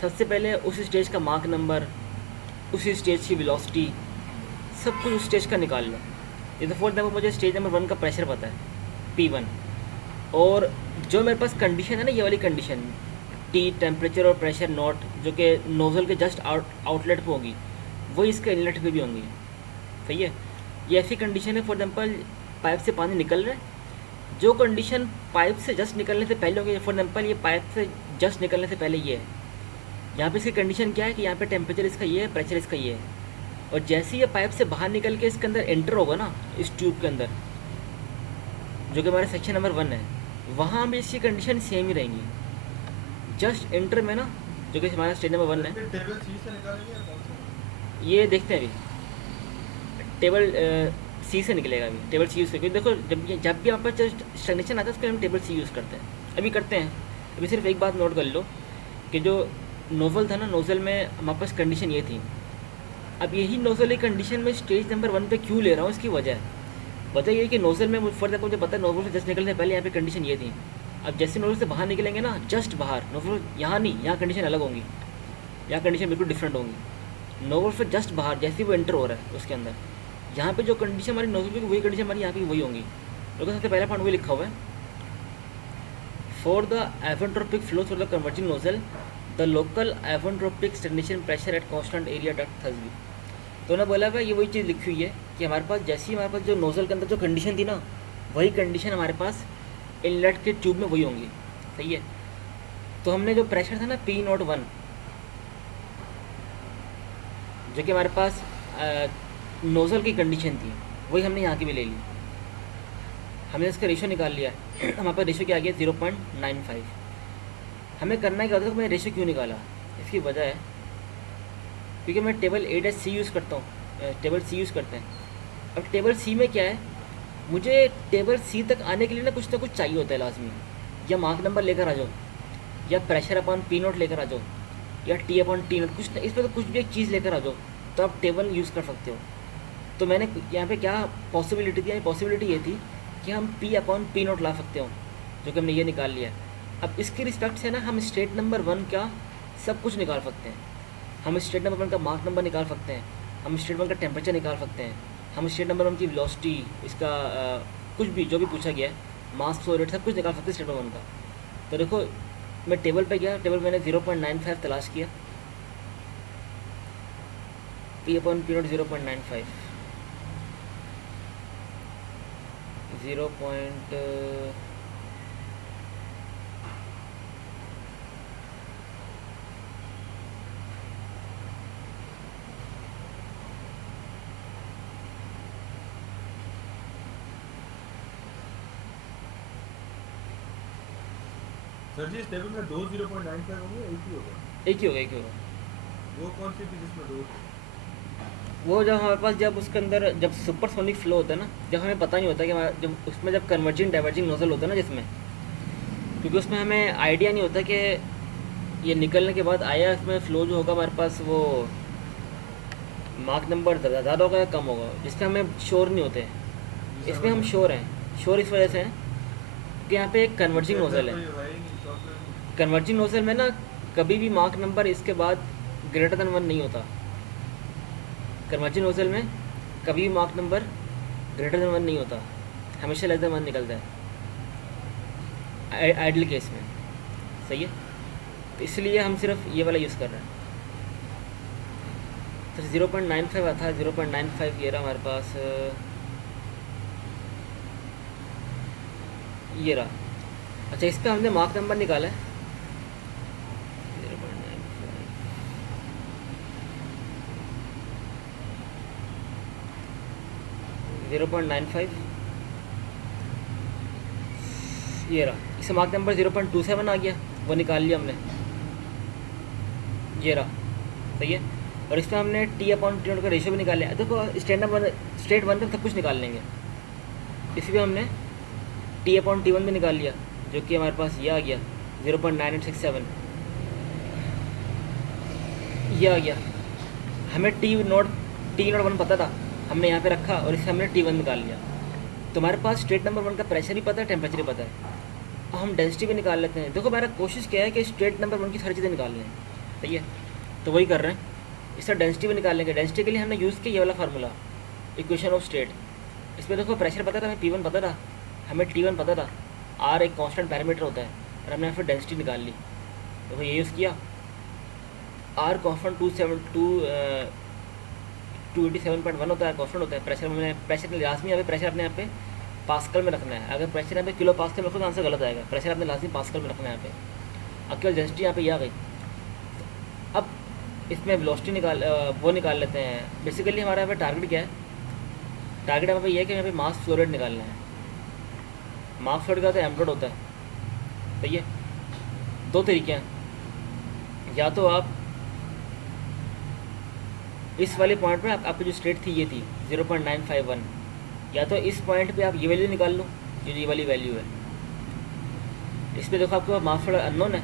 सबसे पहले उस स्टेज का मार्क नंबर, उसी स्टेज की वेलोसिटी, सब कुछ उस स्टेज का निकाल लो। जैसे फॉर एग्जाम्पल मुझे स्टेज नंबर 1 का प्रेशर पता है P1, और जो मेरे पास कंडीशन है ना, ये वाली कंडीशन T टेम्परेचर और प्रेशर नॉट, जो कि नोजल के जस्ट आउटलेट पे होगी, वही इसके इनलेट पे भी होंगी। सही है, ये ऐसी कंडीशन है फॉर एग्जाम्पल पाइप से पानी निकल रहा है, जो कंडीशन पाइप से जस्ट निकलने से पहले होगी, फॉर एग्जाम्पल ये पाइप से जस्ट निकलने से पहले ये है, यहाँ पे इसकी कंडीशन क्या है कि यहाँ पे टेम्परेचर इसका ये है, प्रेशर इसका ये है, और जैसे ही ये पाइप से बाहर निकल के इसके अंदर एंटर होगा ना, इस ट्यूब के अंदर जो कि हमारा सेक्शन नंबर 1 है, वहाँ भी इसकी कंडीशन सेम ही रहेंगी। जस्ट एंटर में ना, जो कि हमारा स्टेज नंबर 1 है, फिर टेबल सी से निकालेंगे या कौन सा? ये देखते हैं अभी। टेबल सी से निकलेगा अभी, टेबल सी यूज़ करके देखो, जब भी यहाँ पर स्टैग्नेशन आता है उसके लिए हम टेबल सी यूज़ करते हैं, अभी करते हैं। अभी सिर्फ एक बात नोट कर लो कि जो नोज़ल था ना, नोज़ल में हमारे पास कंडीशन ये थी। अब यही नोज़ल एक कंडीशन में स्टेज नंबर 1 पे क्यों ले रहा हूँ, इसकी वजह ये है कि नोज़ल में फॉर एग्जाम्पल मुझे पता है नोज़ल से जस्ट निकलने से पहले यहाँ पे कंडीशन ये थी। अब जैसे नोज़ल से बाहर निकलेंगे ना, जस्ट बाहर, नोज़ल यहाँ नहीं, यहाँ कंडीशन अलग होंगी, यहाँ कंडीशन बिल्कुल डिफरेंट होंगी। नोज़ल से जस्ट बाहर जैसे ही वो एंटर हो रहा है उसके अंदर, यहाँ पे जो कंडीशन हमारी नोज़ल की वही कंडीशन हमारी यहाँ पे वही होंगी। क्योंकि सबसे पहला पॉइंट वही लिखा हुआ है, for the isentropic flow through the converging nozzle the local isentropic stagnation pressure at constant area duct thus B. तो उन्होंने बोला हुआ ये वही चीज़ लिखी हुई है कि हमारे पास जैसे ही हमारे पास जो नोज़ल के अंदर जो कंडीशन थी ना, वही कंडीशन हमारे पास इनलेट के ट्यूब में वही होंगी। सही है, तो हमने जो प्रेशर था ना P01, जो कि हमारे पास नोज़ल की कंडीशन थी, वही हमने यहाँ की भी ले ली। हमने इसका रेशो निकाल लिया हमारे पास रेशो क्या आ गया 0.95। हमें करना है क्या होता है, तो मैंने रेशो क्यों निकाला, इसकी वजह है क्योंकि मैं टेबल A-C यूज़ करता हूँ, टेबल C यूज़ करते हैं। अब टेबल C में क्या है, मुझे टेबल C तक आने के लिए ना कुछ चाहिए होता है लाजमी, या मार्क नंबर लेकर आ जाओ, या प्रेशर अपॉन P0 लेकर आ जाओ, या T अपॉन T0, कुछ इस पर तो कुछ भी एक चीज़ लेकर आ जाओ, तो आप टेबल यूज़ कर सकते हो। तो मैंने यहाँ पे क्या पॉसिबिलिटी थी, पॉसिबिलिटी ये थी कि हम P अपॉन P0 ला सकते हो, जो कि हमने ये निकाल लिया। अब इसके रिस्पेक्ट से ना हम स्टेट नंबर 1 का सब कुछ निकाल सकते हैं। हम स्टेट नंबर 1 का मार्क नंबर निकाल सकते हैं, हम स्टेट 1 का टेम्परेचर निकाल सकते हैं, हम स्टेट नंबर 1 की वेलोसिटी, इसका कुछ भी जो भी पूछा गया है, मास फ्लो रेट, सब कुछ निकाल सकते हैं स्टेट नंबर 1 का। तो देखो मैं टेबल पे गया, टेबल मैंने 0.95 तलाश किया, P अपॉन P0 0.95, 0.95 सर जी इस टेबल में दो 0.95 होंगे, एक ही होगा? एक ही होगा, एक ही होगा। वो कौन सी थी जिसमें दो थे? वो जब हमारे पास, जब उसके अंदर जब सुपरसोनिक फ्लो होता है ना, जब हमें पता नहीं होता कि हमारा जब उसमें जब कन्वर्जिंग डाइवर्जिंग नोजल होता है ना जिसमें, क्योंकि उसमें हमें आइडिया नहीं होता कि ये निकलने के बाद आया इसमें फ़्लो जो होगा हमारे पास वो मार्क नंबर ज़्यादा होगा या कम होगा, जिसका हमें श्योर नहीं होते हैं। जी इसमें समझ हम गया। श्योर हैं। श्योर इस वजह से हैं कि यहाँ पे एक कन्वर्जिंग इसके नोजल अंदर तो है। ये है ही नहीं, चॉकलेट नहीं। कन्वर्जिंग नोजल में ना कभी भी मार्क नंबर इसके बाद ग्रेटर देन 1 नहीं होता। कन्वर्जिंग नोजल में कभी भी मार्क नंबर ग्रेटर देन 1 नहीं होता, हमेशा लेस देन 1 निकलता है आइडल केस में। सही है, तो इसलिए हम सिर्फ ये वाला यूज़ कर रहे हैं। तो 0.95 आता है, 0.95 ये रहा हमारे पास, ये रहा। अच्छा, इस पर हमने मार्क नंबर निकाला है 0.95, ये रहा। इसे मार्क नंबर 0.27 आ गया, वो निकाल लिया हमने, ये रहा। सही है, और इसमें हमने T/T0 का रेशियो भी निकाल लिया। देखो स्टेट वन तक सब कुछ निकाल लेंगे। इसमें हमने T/T1 भी निकाल लिया, जो कि हमारे पास ये आ गया 0.9867, ये आ गया। हमें T0 1 पता था, हमने यहाँ पे रखा और इससे हमने T1 निकाल लिया। तो हमारे पास स्टेट नंबर 1 का प्रेशर भी पता है, टेम्परेचर भी पता है। अब हम डेंसिटी भी निकाल लेते हैं। देखो मेरा कोशिश क्या है कि स्टेट नंबर 1 की सारी चीज़ें निकाल लें। सही है, तो वही कर रहे हैं। इससे डेंसिटी भी निकाल लेंगे। डेंसिटी के लिए हमने यूज़ किया ये वाला फार्मूला, इक्वेशन ऑफ स्टेट। इसमें देखो प्रेशर पता था, हमें P1 पता था, हमें T1 पता था, R एक कांस्टेंट पैरामीटर होता है, और हमने यहाँ पर डेंसिटी निकाल ली। देखो ये यूज़ किया, R कांस्टेंट 287.1 होता है, कांस्टेंट होता है। प्रेशर में लाजमी यहाँ पे प्रेशर अपने यहाँ पे पास्कल में रखना है। अगर प्रेशर यहाँ पे किलो पास्कल में रखो तो आंसर गलत आएगा। प्रेशर आपने लाजमी पास्कल में रखना है यहाँ पे। अब केवल डेंसिटी यहाँ पे ये आ गई। अब इसमें वेलोसिटी वो निकाल लेते हैं। बेसिकली हमारा यहाँ पे टारगेट क्या है? टारगेट यहाँ पे ये है कि यहाँ पे मास फ्लो रेट निकालना है। मास फ्लो रेट का होता है एम्प्लोड होता है। सही है, दो तरीके हैं, या तो आप इस वाले पॉइंट पे आपकी जो स्टेट थी ये थी 0.951, या तो इस पॉइंट पे आप ये वैल्यू निकाल लो, ये वाली वैल्यू है। इस पर देखो आपके पास मास फ्लो अननोन है,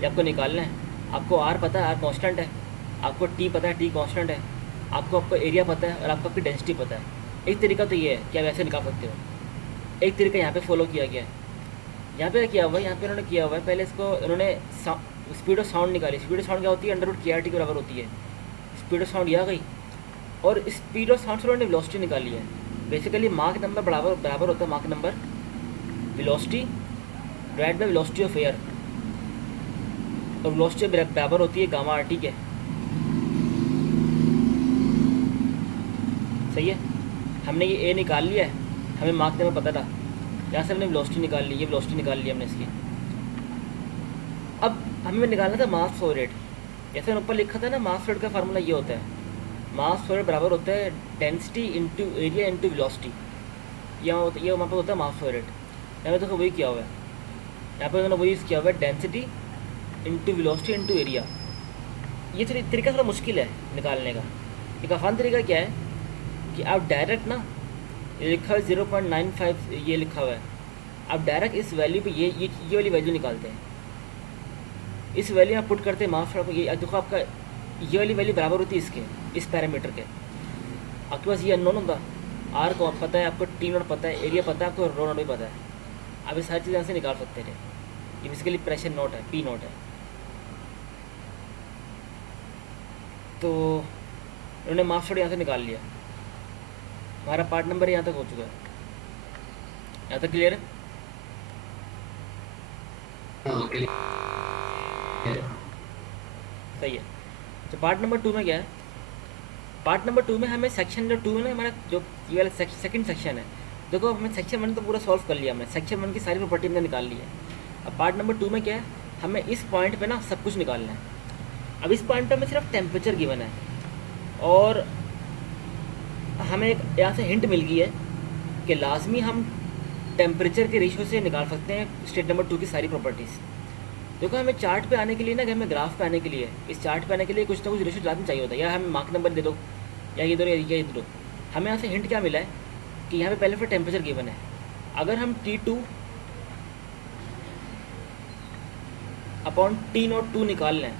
ये आपको निकालना है। आपको आर पता है, आर कांस्टेंट है, आपको टी पता है, टी कांस्टेंट है, आपको एरिया पता है, और आपको आपकी डेंसिटी पता है। एक तरीका तो ये है कि आप ऐसे निकाल सकते हो। एक तरीका यहाँ पे फॉलो किया गया है। यहाँ पे किया हुआ है, यहाँ पे उन्होंने किया हुआ है, पहले इसको उन्होंने स्पीड ऑफ साउंड निकाली। स्पीड ऑफ साउंड क्या होती है? √KRT के बराबर होती है। स्पीड ऑफ साउंड ये आ गई, और स्पीड ऑफ साउंड से उन्होंने वेलोसिटी निकाली है। बेसिकली मार्क नंबर बराबर होता है mark number velocity divide by velocity of air, और वेलोसिटी बराबर होती है गामा RT के। सही है, हमने ये ए निकाल लिया है, हमें मार्क नंबर पता था, यहाँ से हमने वेलोसिटी निकाल ली, ये वेलोसिटी निकाल ली हमने इसकी। अब हमें निकालना था मास फ्लो रेट। जैसे ऊपर लिखा था ना, मास फ्लो रेट का फार्मूला ये होता है, मास फ्लो रेट बराबर होता है density into area into velocity. ये वहाँ पर होता है मास फ्लो रेट। यहाँ पे देखो वही किया हुआ है, यहाँ पे उन्होंने वही यूज़ किया हुआ है, density into velocity into area. ये तरीका थोड़ा मुश्किल है निकालने का। एक आसान तरीका क्या है कि आप डायरेक्ट ना, ये लिखा हुआ है 0.95, ये लिखा हुआ है, आप डायरेक्ट इस वैल्यू पे ये वाली वैल्यू निकालते हैं। इस वैल्यू में पुट करते हैं मास फ्लो को। ये देखो आपका ये वाली वैल्यू बराबर होती है इसके, इस पैरामीटर के। आपके पास ये अननोन होगा, आर को पता है, आपको T0 पता है, एरिया पता है, आपको रो नोट भी पता है। आप ये सारी चीज़ें यहाँ से निकाल सकते हैं। ये बेसिकली प्रेशर नोट है, P0 है। तो उन्होंने मास फ्लो यहाँ से निकाल लिया। हमारा पार्ट नंबर यहाँ तक हो चुका है। यहाँ तक क्लियर है? सही है। तो पार्ट नंबर 2 में क्या है? पार्ट नंबर 2 में हमें सेक्शन जो 2 है ना, हमारा जो ये वाला सेकंड सेक्शन है, देखो हमें सेक्शन 1 तो पूरा सॉल्व कर लिया। हमने सेक्शन 1 की सारी प्रॉपर्टी हमने निकाल ली है। अब पार्ट नंबर 2 में क्या है? हमें इस पॉइंट पे ना सब कुछ निकालना है। अब इस पॉइंट पे हमें सिर्फ टेम्परेचर गिवन है, और हमें एक यहाँ से हिंट मिल गई है कि लाजमी हम टेम्परेचर के रेशियो से निकाल सकते हैं स्टेट नंबर 2 की सारी प्रॉपर्टीज़। देखो हमें चार्ट पे आने के लिए ना, कि हमें ग्राफ पे आने के लिए, इस चार्ट पे आने के लिए कुछ ना कुछ रेशो लाजमी चाहिए होता है। या हमें मार्क नंबर दे दो, या ये दो, या ये दो। हमें यहाँ से हिंट क्या मिला है कि यहाँ पे पहले फिर टेम्परेचर गिवन है। अगर हम T2 अपॉन T02 निकाल लें,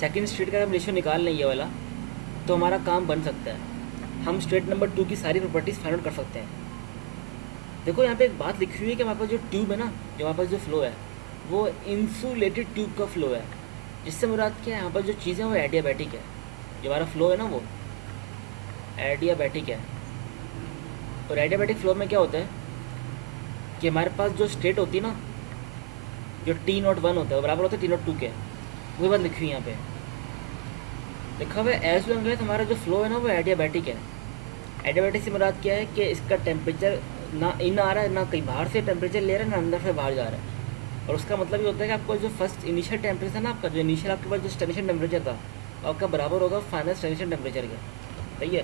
सेकेंड स्टेट का हम रेशियो निकाल लें ये वाला, तो हमारा काम बन सकता है। हम स्टेट नंबर 2 की सारी प्रॉपर्टीज़ फाइंड आउट कर सकते हैं। देखो यहाँ पे एक बात लिखी हुई है कि हमारे पास जो ट्यूब है ना, जो हमारे पास जो फ्लो है, वो इंसुलेटेड ट्यूब का फ्लो है। जिससे मुराद क्या है, यहाँ पर जो चीज़ें हैं वो एडियाबैटिक है। जो हमारा फ्लो है ना वो एडियाबैटिक है। और एडियाबैटिक फ्लो में क्या होता है कि हमारे पास जो स्टेट होती है ना, जो T01 होता है वो बराबर होता है T02 के। वही बात लिखी हुई है यहाँ पे, लिखा हुआ है एज लॉन्ग एज हमारा जो फ्लो है ना वो एडियाबैटिक है। एडियाबैटिक से मुराद क्या है कि इसका टेम्परेचर ना इन आ रहा है, ना कहीं बाहर से टेम्परेचर ले रहा है, ना अंदर से बाहर जा रहा है। और उसका मतलब ये होता है कि आपको जो फर्स्ट इनिशियल टेम्परेचर था ना, आपका जो इनिशियल आपके पास जो स्टेशन टेम्परेचर था, वो आपका बराबर होगा फाइनल स्टेशन टेम्परेचर के। सही है।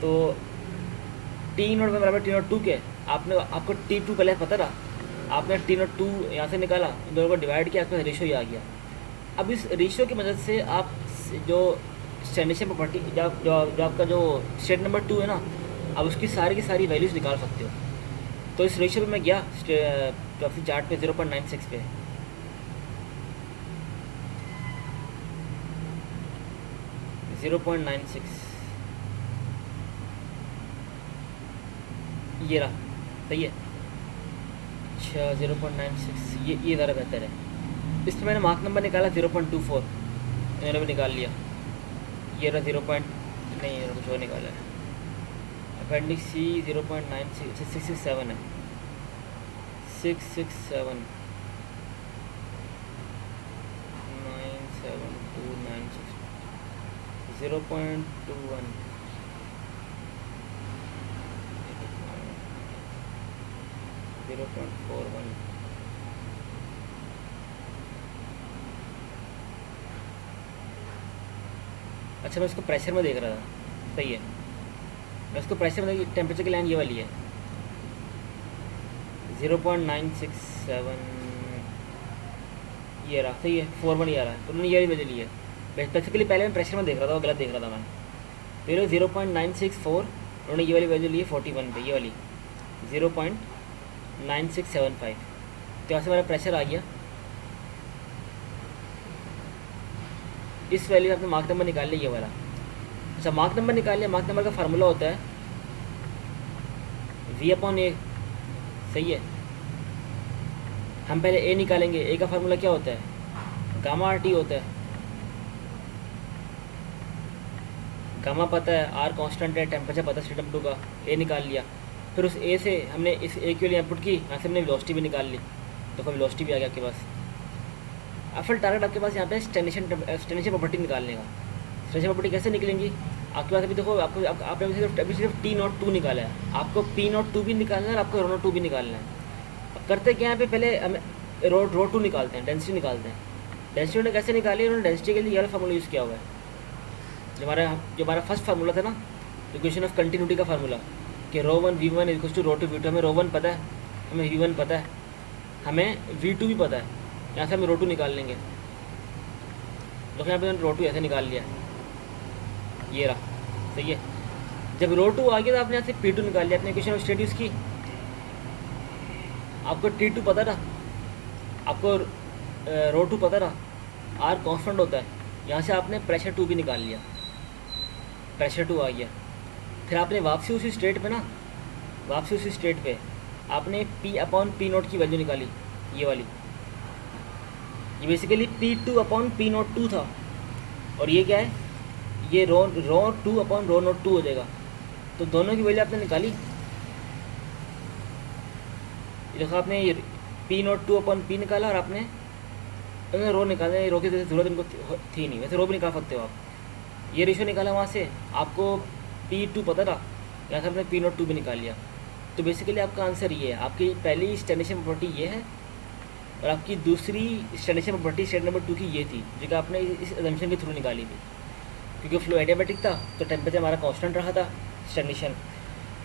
तो T0 बराबर T02 के, आपको T2 पहले पता था, आपने T02 यहाँ से निकाला, इन दोनों को डिवाइड किया, आपका रेशियो ही आ गया। अब इस रेशियो की मदद से आप जो स्टैंडर्ड प्रॉपर्टी, जो आपका जो स्टेट नंबर 2 है ना, अब उसकी सारी की सारी वैल्यूज़ निकाल सकते हो। तो इस रेशियो पे मैं गया टॉपिक चार्ट पे 0.96 पे, ये रहा। सही है। अच्छा 0.96, ये ज़्यादा बेहतर है। इस पर मैंने मार्क नंबर निकाला 0.24, मैंने भी निकाल लिया। ये रहा 0. नहीं ये कुछ और निकाला है। अपेंडिक्स C 0.96, 667 है, 667 97296 0.21 0.41। अच्छा मैं इसको प्रेशर में देख रहा था। सही है, मैं इसको प्रेशर में देख, टेम्परेचर की लाइन ये वाली है 0.967, ये रहा। सही है, 41 ये रहा है। तो उन्होंने ये वाली बदली है। बेसिकली पहले मैं प्रेशर में देख रहा था, वो गलत देख रहा था मैं। फिर 0.964, उन्होंने ये वाली वैल्यू ली है 41 पे, ये वाली 0.9675। तो यहाँ से मेरा प्रेशर आ गया। इस वैल्यू से आपने मार्क नंबर निकाल लिया, ये वाला। अच्छा मार्क नंबर निकाल लिया। मार्क नंबर का फार्मूला होता है V/A। सही है। हम पहले A निकालेंगे। A का फार्मूला क्या होता है, गामा RT होता है। गामा पता है, R कांस्टेंट है, टेम्परेचर पता है स्टेट नंबर 2 का। A निकाल लिया। फिर उस A से हमने इस A के लिए इनपुट की, यहाँ से हमने वेलोसिटी भी निकाल ली, तो फिर वेलोसिटी भी आ गया आपके पास। अब फिर टारगेट आपके पास यहाँ पे स्टेशन प्रॉपर्टी निकालने का। स्टेशन प्रॉपर्टी कैसे निकलेंगी आपके पास? अभी देखो आपने अभी सिर्फ T02 निकाला है, आपको P02 भी निकालना है और आपको ρ02 भी निकालना है। अब करते क्या है, पे पहले हमें ρ2 निकालते हैं, डेंसिटी निकालते हैं। डेंसिटी उन्होंने कैसे निकाली? उन्होंने डेंसिटी के लिए यह फार्मूला यूज़ किया हुआ है, जो हमारा फर्स्ट फार्मूला था ना, इक्वेशन ऑफ कंटिन्यूटी का फार्मूला, कि ρ1 V1 इक्वल्स टू ρ2 V2। हमें ρ1 पता है, हमें V1 पता है, हमें V2 भी पता है। यहाँ से हम ρ2 निकाल लेंगे। तो यहाँ पे ρ2 ऐसे निकाल लिया, ये रहा। सही है। जब ρ2 आ गया तो आपने यहाँ से P2 निकाल लिया, अपने इक्वेशन ऑफ स्टेट यूज़ की। आपको T2 पता था, आपको ρ2 पता था, R कांस्टेंट होता है। यहाँ से आपने प्रेशर 2 भी निकाल लिया, प्रेशर 2 आ गया। फिर आपने वापसी उसी स्टेट पे ना, वापसी उसी स्टेट पे आपने P/P0 की वैल्यू निकाली, ये वाली। ये बेसिकली P2/P02 था, और ये क्या है, ये ρ2/ρ02 हो जाएगा। तो दोनों की वैल्यू आपने निकाली। ये देखो आपने ये P02/P निकाला, और आपने रो निकाला। रो की जरूरत इनको थी नहीं, वैसे रो भी निकाल सकते हो आप। ये रेशो निकाला वहाँ से, आपको P2 पता था, यहाँ से आपने P02 भी निकाल लिया। तो बेसिकली आपका आंसर ये है। आपकी पहली स्टैंडर्ड प्रॉपर्टी ये है, और आपकी दूसरी स्टैंडर्ड प्रॉपर्टी स्टेट नंबर 2 की ये थी, जो कि आपने इस एजम्पशन के थ्रू निकाली थी। क्योंकि फ्लो एडियाबैटिक था तो टेम्परेचर हमारा कांस्टेंट रहा था स्टैंडर्ड।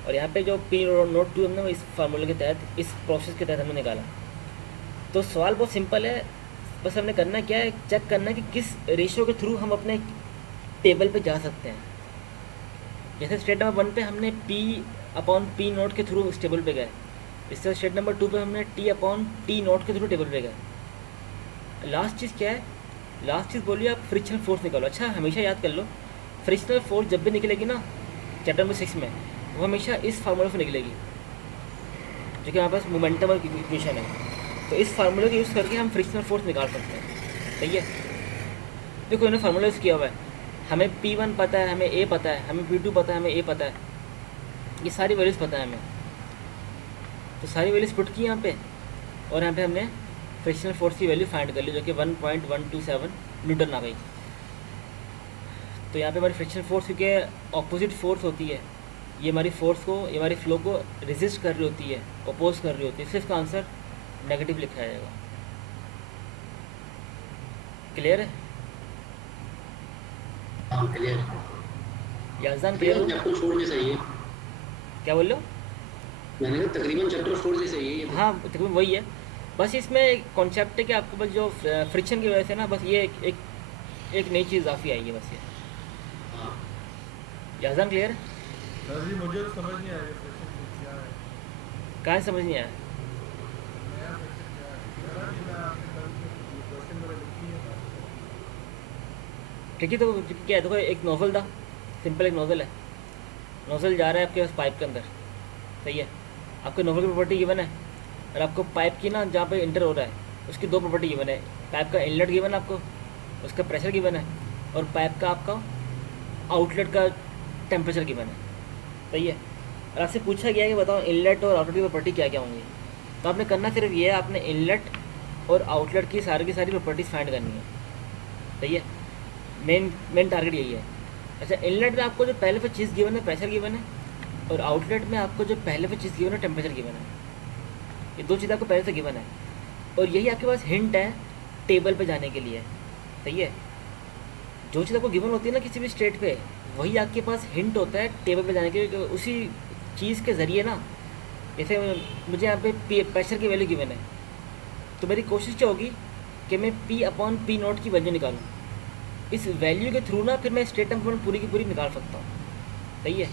और यहाँ पे जो P02 हमने इस फार्मूले के तहत, इस प्रोसेस के तहत हमने निकाला। तो सवाल बहुत सिंपल है, बस हमने करना क्या है, चेक करना है कि किस रेशियो के थ्रू हम अपने टेबल पे जा सकते हैं। जैसे स्टेट नंबर 1 पे हमने P अपॉन P नोट के थ्रू इस टेबल पे गए, इससे स्टेट नंबर 2 पे हमने T अपॉन T नोट के थ्रू टेबल पे गए। लास्ट चीज़ क्या है, लास्ट चीज़ बोलिए आप फ्रिक्शनल फोर्स निकालो। अच्छा हमेशा याद कर लो, फ्रिक्शनल फोर्स जब भी निकलेगी ना चैप्टर नंबर 6 में, वो हमेशा इस फार्मूले से निकलेगी, जो कि हमारे पास मोमेंटम और इक्वेशन है। तो इस फार्मूले का यूज़ करके हम फ्रिक्शनल फोर्स निकाल सकते हैं। सही है, देखो इन्होंने फार्मूला यूज़ किया हुआ है, हमें P1 पता है, हमें A पता है, हमें P2 पता है, हमें A पता है, ये सारी वैल्यूज़ पता है हमें। तो सारी वैल्यूज़ पुट की यहाँ पे, और यहाँ पे हमने फ्रिक्शनल फोर्स की वैल्यू फाइंड कर ली, जो कि 1.127 न्यूटन आ गई। तो यहाँ पे हमारी फ्रिक्शनल फोर्स क्योंकि ऑपोजिट फोर्स होती है, ये हमारी फोर्स को, ये हमारी फ्लो को रेजिस्ट कर रही होती है, अपोज कर रही होती है, इसलिए इसका आंसर नेगेटिव लिखा जाएगा। क्लियर है? हाँ क्लियर। याजान क्लियर हो? चैप्टर 4 जैसा ही है। क्या बोल रहे हो? मैंने कहा तकरीबन चैप्टर 4 जैसा ही है ये तो। हाँ तकरीबन वही है, बस इसमें एक कॉन्सेप्ट है कि आपको बस जो फ्रिक्शन की वजह से ना, बस ये एक नई चीज़ काफ़ी आई है बस ये। हाँ याजान क्लियर? सर जी मुझे तो समझ नहीं आ रही फ्रिक्शन क्या है। कहाँ समझ नहीं आया? नया फ्रिक्शन क्या है सर जी, मैं आपने कल क्वेश्चन मेरा लिखी है बात। ठीक है, तो क्या है, देखो एक नोजल था, सिंपल एक नोजल है, नोजल जा रहा है आपके पास पाइप के अंदर। सही है, आपको नोजल की प्रॉपर्टी गिवन है, और आपको पाइप की ना जहाँ पे इंटर हो रहा है उसकी दो प्रॉपर्टी गिवन है, पाइप का इनलेट गिवन है आपको, उसका प्रेशर गिवन है, और पाइप का आपका आउटलेट का टेम्परेचर गिवन है। सही है, और आपसे पूछा गया है कि बताओ इनलेट और आउटलेट की प्रॉपर्टी क्या क्या होंगी। तो आपने करना सिर्फ ये है, आपने इनलेट और आउटलेट की सारी प्रॉपर्टीज़ फाइंड करनी है। सही है, मेन टारगेट यही है। अच्छा, इनलेट में आपको जो पहले पे चीज़ गिवन है प्रेशर गिवन है, और आउटलेट में आपको जो पहले पे चीज़ गिवन है टेम्परेचर गिवन है। ये दो चीज़ें आपको पहले से गिवन है, और यही आपके पास हिंट है टेबल पे जाने के लिए। सही है, जो चीज़ आपको गिवन होती है ना किसी भी स्टेट पे, वही आपके पास हिंट होता है टेबल पे जाने के लिए। उसी चीज़ के ज़रिए ना, जैसे मुझे यहाँ पे प्रेशर की वैल्यू गिवन है, तो मेरी कोशिश क्या होगी कि मैं P अपॉन P नोट की वैल्यू निकालूँ। इस वैल्यू के थ्रू ना फिर मैं स्टेट टेम्परेचर पूरी की पूरी निकाल सकता हूँ। सही है,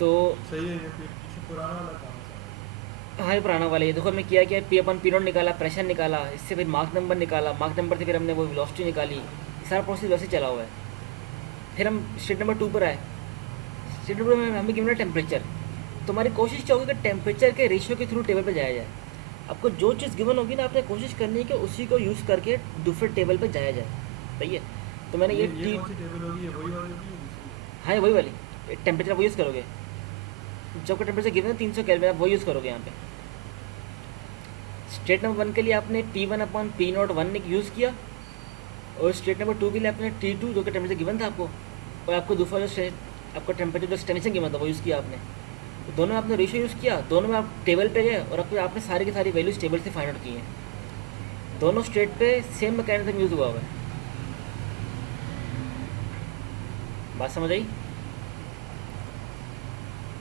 तो सही है, ये पीछे पुराना वाला काम है सारा। हाँ ये पुराना वाला, ये देखो हमने किया क्या, P अपन P नोट निकाला, प्रेशर निकाला, इससे फिर मार्क नंबर निकाला, मार्क नंबर से फिर हमने वो वेलोसिटी निकाली, ये सारा प्रोसेस वैसे चला हुआ है। फिर हम स्टेट नंबर 2 पर आए, स्टेट नंबर में हमें गिवन है टेम्परेचर। तो हमारी कोशिश क्या होगी कि टेम्परेचर के रेशियो के थ्रू टेबल पर जाया जाए। आपको जो चीज़ गिवन होगी ना, आपने कोशिश करनी है कि उसी को यूज़ करके दूसरे टेबल पर जाया जाए। सही है, तो मैंने ये ये कौन सी टेबल होगी, ये वही वाली होगी या दूसरी? हाँ ये वही वाली टेम्परेचर वो यूज़ करोगे, जब का टेम्परेचर गिवन है 300 केल्विन, आप वो यूज़ करोगे यहाँ पे। स्टेट नंबर 1 के लिए आपने P1 अपॉन P नोट 1 ने यूज़ किया, और स्टेट नंबर 2 के लिए आपने T2 जो कि टेम्परेचर गिवन था आपको, और आपको दूसरा जो आपको टेम्परेचर जो टेंशन गिवन था वो यूज़ किया आपने। तो दोनों में आपने रेशियो यूज़ किया, दोनों में आप टेबल पे गए, और आपने सारी की सारी वैल्यूज टेबल से फाइंड आउट की हैं। दोनों स्टेट पे सेम मैकेनिज्म यूज़ हुआ हुआ है। बात समझ आई?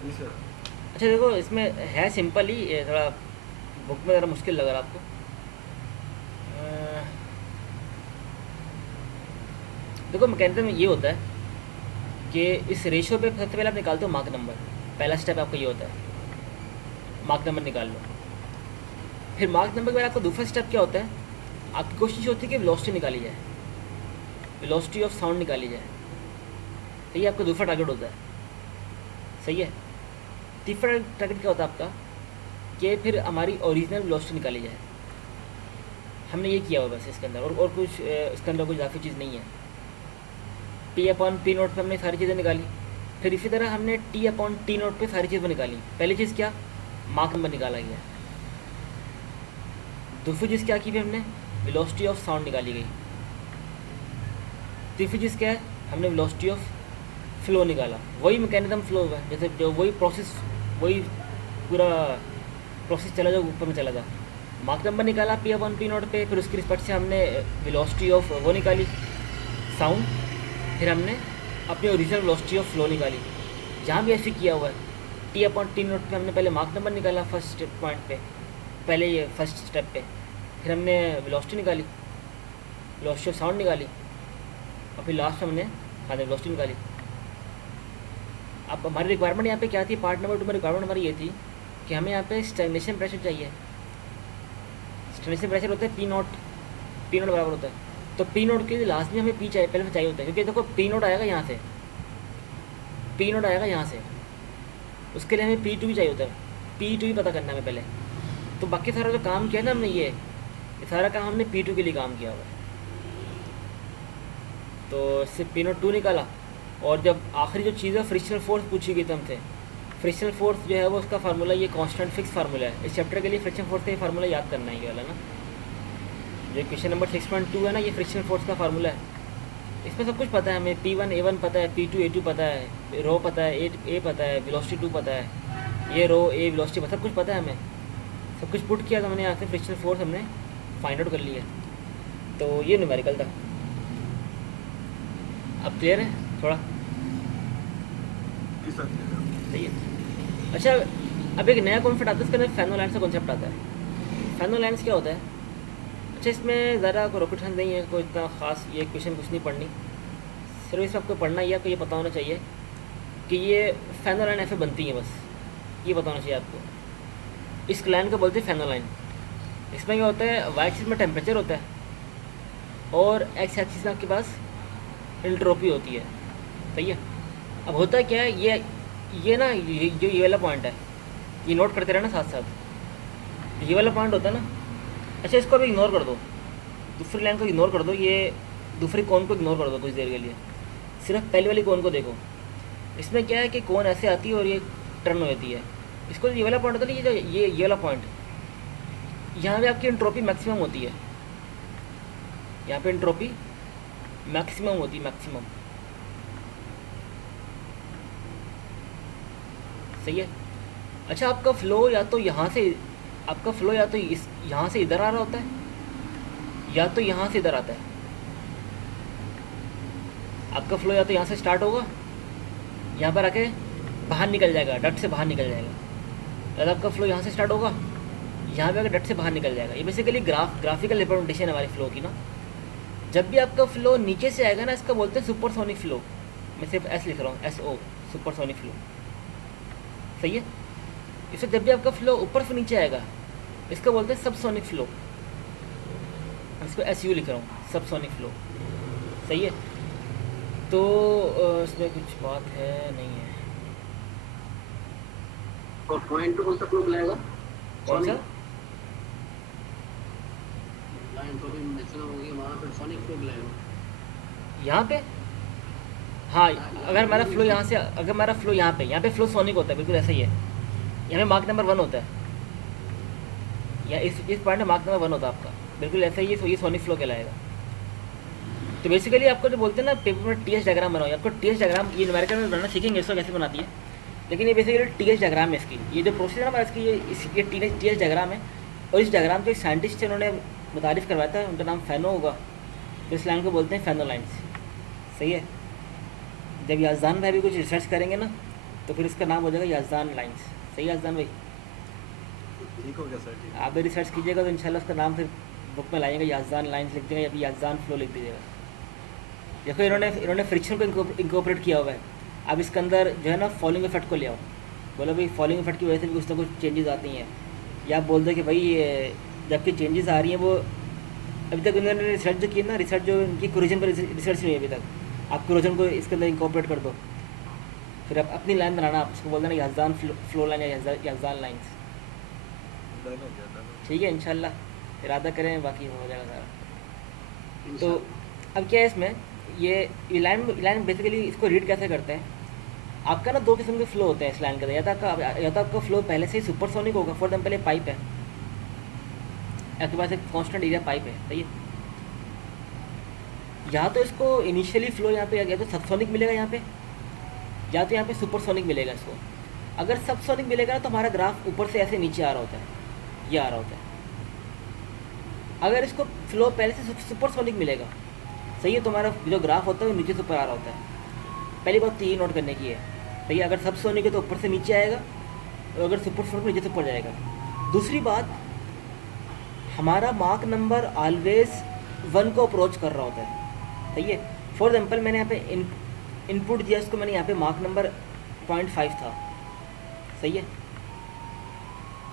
जी सर। अच्छा देखो, इसमें है सिंपल ही, ये थोड़ा बुक में ज़रा मुश्किल लग रहा है आपको। देखो मैकेनिज्म ये होता है कि इस रेशियो पे सबसे पहले आप निकालते हो मार्क नंबर। पहला स्टेप आपका ये होता है, मार्क नंबर निकाल लो। फिर मार्क नंबर के बाद आपका दूसरा स्टेप क्या होता है, आपकी कोशिश होती है कि वेलोसिटी निकाली जाए, वेलोसिटी ऑफ साउंड निकाली जाए। तो ये आपका दूसरा टारगेट होता है। सही है, तीसरा टारगेट क्या होता है आपका, कि फिर हमारी ओरिजिनल वेलोसिटी निकाली जाए। हमने ये किया हुआ बस इसके अंदर, और कुछ इसके अंदर कुछ काफ़ी चीज़ नहीं है। P अपॉन P नोट पर हमने सारी चीज़ें निकाली, फिर इसी तरह हमने T अपॉन T नोट पे सारी चीज़ें निकाली। पहली चीज़ क्या, मार्क नंबर निकाला गया। दूसरी चीज़ क्या की, फिर हमने वेलोसिटी ऑफ साउंड निकाली गई। तीसरी चीज़ क्या है, हमने वेलोसिटी ऑफ फ्लो निकाला। वही मैकेनिज्म फ्लो हुआ, जैसे जो वही प्रोसेस, वही पूरा प्रोसेस चला जो ऊपर में चला था। मार्क नंबर निकाला P अपॉन P नोट पे, फिर उसके रिस्पेक्ट से हमने वेलोसिटी ऑफ वो निकाली साउंड, फिर हमने अपनी ओरिजिनल वेलोसिटी ऑफ फ्लो निकाली। जहाँ भी ऐसे किया हुआ है, T अपॉन T नोट पे हमने पहले मार्क नंबर निकाला फर्स्ट पॉइंट पे, पहले ये फर्स्ट स्टेप पे, फिर हमने वेलोसिटी निकाली, वेलोसिटी ऑफ साउंड निकाली, और फिर लास्ट में हमने हाँ वेलोसिटी निकाली। अब हमारी रिक्वायरमेंट यहाँ पे क्या थी, पार्ट नंबर 2 में रिक्वायरमेंट हमारी ये थी कि हमें यहाँ पे स्टैग्नेशन प्रेशर चाहिए। स्टैग्नेशन प्रेशर होता है पी नॉट, पी नॉट बराबर होता है, तो पी नॉट के लिए लास्ट में हमें पी चाहिए, पहले से चाहिए होता है, क्योंकि देखो पी नॉट आएगा यहाँ से, पी नॉट आएगा यहाँ से, उसके लिए हमें पी टू भी चाहिए होता है, पी टू भी पता करना है हमें पहले। तो बाकी सारा जो काम किया ना हमने, ये सारा काम हमने पी टू के लिए काम किया हुआ है। तो इससे पी नॉट टू निकाला, और जब आखिरी जो चीज़ है फ्रिक्शनल फोर्स पूछी गई थी हमसे, फ्रिक्शनल फोर्स जो है वो उसका फार्मूला ये कांस्टेंट फिक्स फार्मूला है। इस चैप्टर के लिए फ्रिक्शनल फोर्स का ये फार्मूला याद करना है, ये वाला ना, जो क्वेश्चन नंबर 6.2 है ना, ये फ्रिक्शनल फोर्स का फार्मूला है। इसमें सब कुछ पता है हमें, P1 A1 पता है, P2 A2 पता है, रो पता है, ए पता है, वेलोसिटी 2 पता है, ये रो ए वेलोसिटी सब कुछ पता है हमें, सब कुछ पुट किया तो हमने यहाँ से फ्रिक्शनल फोर्स हमने फाइंड आउट कर लिया। तो ये न्यूमेरिकल था। अब क्लियर है थोड़ा? जी सर। सही है। अच्छा, अब एक नया कॉन्सेप्ट आता है, इसके अंदर फेनोलाइन्स का कॉन्सेप्ट आता है। फेनोलाइन्स क्या होता है? अच्छा, इसमें ज़रा कोई रॉकेट साइंस नहीं है, कोई इतना ख़ास ये क्वेश्चन कुछ नहीं पढ़नी, सिर्फ इस आपको पढ़ना ही है, आपको ये पता होना चाहिए कि ये फेनोलाइन ऐसे बनती है, बस ये पता होना चाहिए आपको। इस लाइन को बोलते हैं फेनोलाइन। इसमें क्या होता है, वाई एक्सिस में टेम्परेचर होता है और एक्स एक्सिस में आपके पास एंट्रोपी होती है। सही है। अब होता क्या है, ये ना ये वाला पॉइंट है, ये नोट करते रहना साथ साथ, ये वाला पॉइंट होता है ना। अच्छा, इसको अभी इग्नोर कर दो, दूसरी लाइन को इग्नोर कर दो, ये दूसरी कोन को इग्नोर कर दो कुछ देर के लिए, सिर्फ पहली वाली कोन को देखो। इसमें क्या है कि कोन ऐसे आती है और ये टर्न हो जाती है। इसको ये वाला पॉइंट होता है, ये जो ये वाला पॉइंट, यहाँ पे आपकी एंट्रोपी मैक्सिमम होती है, यहाँ पे एंट्रोपी मैक्सिमम होती है, मैक्सिमम। सही है। अच्छा, आपका फ्लो या तो यहाँ से, आपका फ्लो या तो यहाँ से इधर आ रहा होता है या तो यहाँ से इधर आता है। आपका फ्लो या तो यहाँ से स्टार्ट होगा, यहाँ पर आके बाहर निकल जाएगा, डट से बाहर निकल जाएगा, या आपका फ्लो यहाँ से स्टार्ट होगा, यहाँ पे आके डट से बाहर निकल जाएगा। ये बेसिकली ग्राफिकल रिप्रेजेंटेशन है हमारे फ्लो की ना। जब भी आपका फ्लो नीचे से आएगा ना, इसका बोलते हैं सुपरसोनिक फ्लो। मैं सिर्फ एस लिख रहा हूँ, SO, सुपरसोनिक फ्लो। सही है। इससे जब भी आपका फ्लो ऊपर से नीचे आएगा, इसका बोलते हैं सबसोनिक फ्लो। इसको SU लिख रहा हूँ, सबसोनिक फ्लो। सही है। तो इसमें कुछ बात है नहीं है। और पॉइंट टू कौन सा फ्लो बुलाएगा? कौन सा? एंट्रोपी मैक्सिमम होगी वहाँ पर सोनिक फ्लो बुलाएगा। यहाँ पे हाँ, अगर हमारा फ्लो यहाँ से, अगर हमारा फ्लो यहाँ पे फ्लो सोनिक होता है, बिल्कुल ऐसा ही है। यहाँ पे मार्क नंबर 1 होता है, या इस पॉइंट में मार्क नंबर 1 होता है आपका, बिल्कुल ऐसा ही है, ये सोनिक फ्लो कहलाएगा। तो बेसिकली आपको जो बोलते हैं ना पेपर में TS डायग्राम बनाओ, आपको TS डायग्राम ये न्यूमेरिकल में बनाना सीखेंगे, इसको कैसे बनाती है, लेकिन ये बेसिकली TS डायग्राम है इसकी। ये जो प्रोसेस है ना इसकी, ये TS डायग्राम है। और इस डायग्राम के एक साइंटिस्ट उन्होंने मुतारिफ़ करवाया था, उनका नाम फैनो होगा, तो इस लाइन को बोलते हैं फेनोलाइन्स। सही है। जब याजदान भाई भी कुछ रिसर्च करेंगे ना, तो फिर इसका नाम हो जाएगा याजदान लाइन्स। सही है याजदान भाई? ठीक हो गया सर। ठीक। आप भी रिसर्च कीजिएगा तो इंशाल्लाह उसका नाम फिर बुक में लाएंगे, याजदान लाइन्स लिख देंगे या फिर याजदान फ्लो लिख दीजिएगा। देखो इन्होंने फ्रिक्शन को इंकॉर्पोरेट किया हुआ है। अब इसके अंदर जो है ना फॉलिंग इफेक्ट को ले आओ, बोलो भाई फॉलिंग इफेक्ट की वजह से भी कुछ ना कुछ चेंजेस आती हैं, या आप बोल दो कि भाई जबकि चेंजेस आ रही हैं वो अभी तक उन्होंने रिसर्च जो की ना, रिसर्च जो उनकी कोरिजन पर रिसर्च नहीं है अभी तक, आप कोरिजन को इसके अंदर इंकॉर्पोरेट कर दो, फिर आप अपनी लाइन बनाना, आप उसको बोल देना याजदान फ्लो लाइन या याजदान लाइन्स। डन हो गया, डन हो गया। ठीक है, इंशाल्लाह इरादा करें, बाकी हो जाएगा सारा। तो अब क्या है इसमें, ये लाइन बेसिकली इसको रीड कैसे करते हैं। आपका ना 2 किस्म के फ्लो होते हैं इस लाइन के अंदर, या तो आपका फ्लो पहले से ही सुपरसोनिक होगा। फॉर एग्जाम्पल ये पाइप है, आपके पास एक कांस्टेंट एरिया पाइप है। सही है। या तो इसको इनिशियली फ्लो यहाँ पे या तो सबसोनिक मिलेगा यहाँ पे, या तो यहाँ पे सुपरसोनिक मिलेगा इसको। अगर सबसोनिक मिलेगा ना तो हमारा ग्राफ ऊपर से ऐसे नीचे आ रहा होता है, ये आ रहा होता है। अगर इसको फ्लो पहले से सुपरसोनिक मिलेगा, सही है, तो हमारा जो ग्राफ होता है वो नीचे से ऊपर आ रहा होता है। पहली बात तो ये नोट करने की है। सही है। अगर सबसोनिक है तो ऊपर से नीचे आएगा, और अगर सुपरसोनिक नीचे से ऊपर जाएगा। दूसरी बात, हमारा मार्क नंबर ऑलवेज 1 को अप्रोच कर रहा होता है, सही है। फॉर एग्जाम्पल मैंने यहाँ पे इनपुट दिया, इसको मैंने यहाँ पे मार्क नंबर 0.5 था, सही है।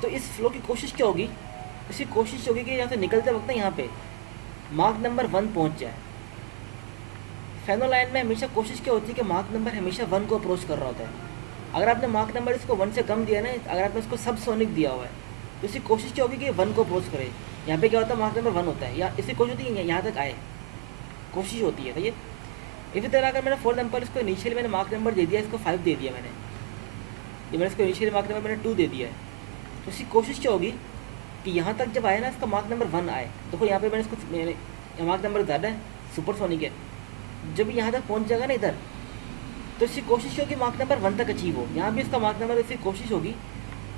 तो इस फ्लो की कोशिश क्या होगी, इसकी कोशिश होगी कि यहाँ से निकलते वक्त ना यहाँ पे मार्क नंबर 1 पहुँच जाए। फेनोलाइन में हमेशा कोशिश क्या होती है कि मार्क नंबर हमेशा 1 को अप्रोच कर रहा होता है। अगर आपने मार्क नंबर इसको 1 से कम दिया ना, अगर आपने इसको सब सोनिक दिया हुआ है, तो इसकी कोशिश क्या होगी कि 1 को अप्रोच करे। यहाँ पे क्या होता है, मार्क नंबर 1 होता है, या इसकी कोशिश होती है यहाँ तक आए, कोशिश होती है, सही है। इसी तरह अगर मैंने फॉर एग्जाम्पल इसको इनिशियली मैंने मार्क नंबर दे दिया, इसको 5 दे दिया मैंने, ये मैंने इसको इनिशियली मार्क नंबर मैंने 2 दे दिया है, तो इसकी कोशिश क्या होगी कि यहाँ तक जब आए ना, इसका मार्क नंबर 1 आए। देखो यहाँ पे मैंने इसको मार्क नंबर ज़्यादा है, सुपरसोनिक है, जब यहाँ तक पहुँच जाएगा ना इधर, तो इसकी कोशिश होगी मार्क नंबर 1 तक अचीव हो। यहाँ भी इसका मार्क नंबर, इसकी कोशिश होगी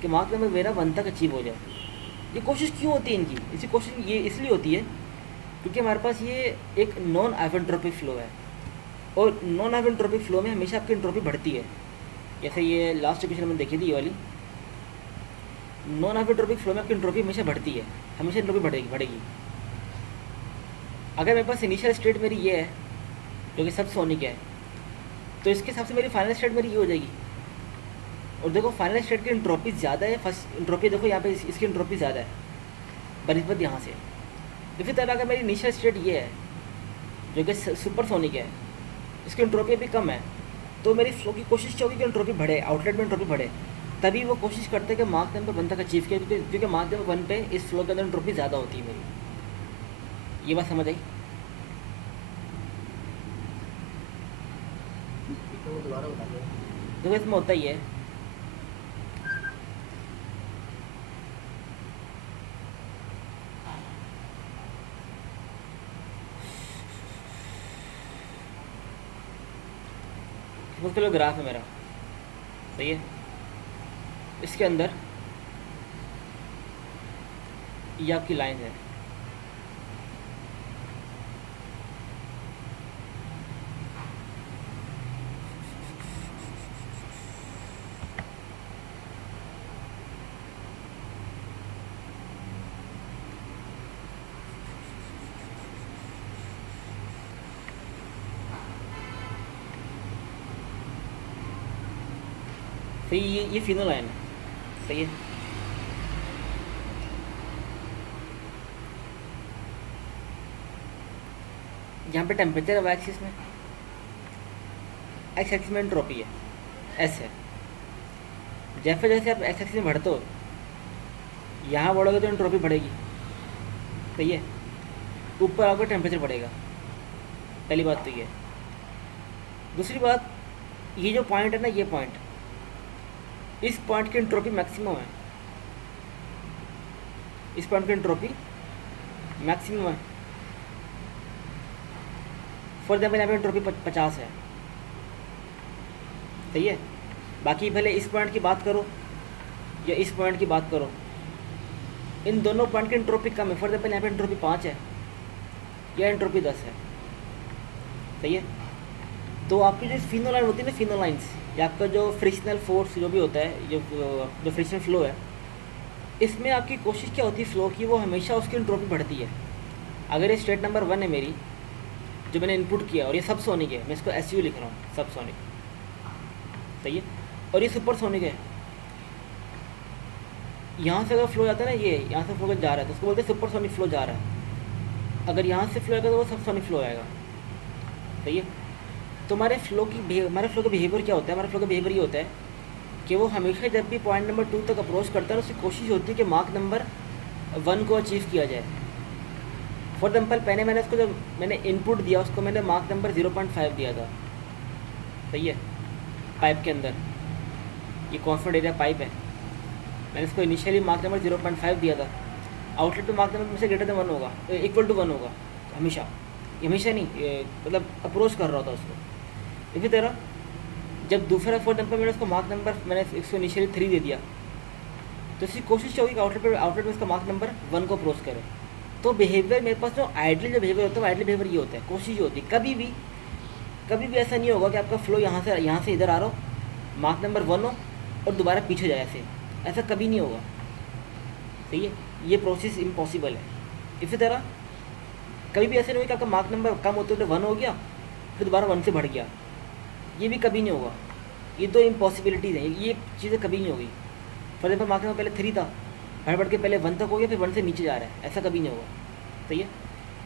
कि मार्क नंबर मेरा 1 तक अचीव हो जाए। ये कोशिश क्यों होती है इनकी, इसी कोशिश ये इसलिए होती है क्योंकि हमारे पास ये एक नॉन आइवेंट्रोपिक फ्लो है, और नॉन आइवेंट्रोपिक फ्लो में हमेशा आपकी एंट्रोपी बढ़ती है। जैसे ये लास्ट इक्वेशन में देखी थी ये वाली, नॉन आइवेंट्रोपिक फ्लो में आपकी एंट्रोपी हमेशा बढ़ती है, हमेशा एंट्रोपी बढ़ेगी। अगर मेरे पास इनिशियल स्टेट मेरी ये है जो कि सब सोनिक है, तो इसके हिसाब से मेरी फाइनल स्टेट मेरी ये हो जाएगी। और देखो फाइनल स्टेट की एंट्रोपी ज़्यादा है, फर्स्ट एंट्रोपी देखो यहाँ पे इसकी एंट्रोपी ज़्यादा है बनिस्बत यहाँ से। इसी तरह अगर मेरी इनिशियल स्टेट ये है जो कि सुपरसोनिक है, इसकी एंट्रोपी भी कम है, तो मेरी फ्लो की कोशिश क्या होगी कि एंट्रोपी बढ़े, आउटलेट में एंट्रोपी बढ़े। तभी वो कोशिश करते हैं कि मार्क नंबर 1 तक अचीव किया, क्योंकि मार्क नंबर 1 पे इस फ्लो के अंदर एंट्रोपी ज़्यादा होती है मेरी। ये बात समझ आई? तो दोबारा बता दो। देखो इसमें होता ही है, उसके लिए ग्राफ है मेरा, सही है। इसके अंदर ये आपकी लाइन है, सही। ये फिनो लाइन है, सही है। यहाँ पे टेम्परेचर है वाई एक्सिस में, एक्स एक्सिस में एंट्रोपी है, एस है। जैसे जैसे आप एक्स एक्सिस में बढ़ते हो, यहाँ बढ़ोगे तो एंट्रोपी बढ़ेगी, सही है। ऊपर आओगे टेम्परेचर बढ़ेगा, पहली बात तो ये। दूसरी बात, ये जो पॉइंट है ना, ये पॉइंट, इस पॉइंट की एंट्रोपी मैक्सिमम है, इस पॉइंट की एंट्रोपी मैक्सिमम है। फॉर एग्जाम्पल यहाँ पे एंट्रोपी 50 है, सही है। बाकी भले इस पॉइंट की बात करो या इस पॉइंट की बात करो, इन दोनों पॉइंट की एंट्रोपी कम है। फॉर एग्जाम्पल यहाँ पे एंट्रोपी 5 है या एंट्रोपी 10 है, सही है। तो आपकी जो फिनोलाइन होती है ना, फिनोलाइंस, या आपका जो फ्रिक्शनल फोर्स जो भी होता है, जो फ्रिक्शनल फ्लो है, इसमें आपकी कोशिश क्या होती है फ्लो की, वो हमेशा उसकी एंट्रोपी बढ़ती है। अगर ये स्टेट नंबर 1 है मेरी, जो मैंने इनपुट किया, और ये सब सोनिक है, मैं इसको SU लिख रहा हूँ, सब सोनिक, सही है। और ये सुपर सोनिक है, यहाँ से अगर फ्लो जाता है ना, ये यहाँ से फ्लो जा रहा है तो उसको बोलते हैं सुपर सोनिक फ्लो जा रहा है। अगर यहाँ से फ्लो आएगा तो वो सब सोनिक फ्लो आएगा, सही है। तो हमारे फ्लो का बिहेवियर क्या होता है, हमारे फ्लो का बिहेवियर ये होता है कि वो हमेशा जब भी पॉइंट नंबर 2 तक अप्रोच करता है, उसकी कोशिश होती है कि मार्क नंबर 1 को अचीव किया जाए। फॉर एग्जाम्पल पहले मैंने उसको, जब मैंने इनपुट दिया उसको मैंने मार्क नंबर 0.5 दिया था, सही है। पाइप के अंदर ये कॉन्स्टेंट एरिया पाइप है, मैंने इसको इनिशियली मार्क नंबर 0.5 दिया था। आउटलेट पे मार्क नंबर मुझसे ग्रेटर देन 1 होगा, इक्वल टू 1 होगा हमेशा, हमेशा नहीं, मतलब अप्रोच कर रहा था उसको। इसी तरह जब दूसरा फॉर एग्जाम्पल मैंने उसको मार्क नंबर, मैंने इसको इनिशियली 3 दे दिया, तो इसकी कोशिश होगी कि आउटलेट में इसका मार्क नंबर 1 को अप्रोच करे। तो बिहेवियर मेरे पास जो आइडल जो बिहेवियर होता है, आइडल बिहेवियर ये होता है, कोशिश होती है। कभी भी ऐसा नहीं होगा कि आपका फ्लो यहाँ से इधर आ रहा हो, मार्क नंबर 1 हो और दोबारा पीछे जाए, ऐसा कभी नहीं होगा, सही है। ये प्रोसेस इम्पॉसिबल है। इसी तरह कभी भी ऐसे नहीं हुआ कि आपका मार्क नंबर कम होते होते 1 हो गया फिर दोबारा 1 से बढ़ गया, ये भी कभी नहीं होगा। ये तो इम्पॉसिबिलिटीज़ हैं, ये चीज़ें कभी नहीं होगी। फॉर एग्जाम्पल मार्क नंबर पहले 3 था, बढ़ के पहले 1 तक हो गया फिर 1 से नीचे जा रहा है, ऐसा कभी नहीं होगा। सही है।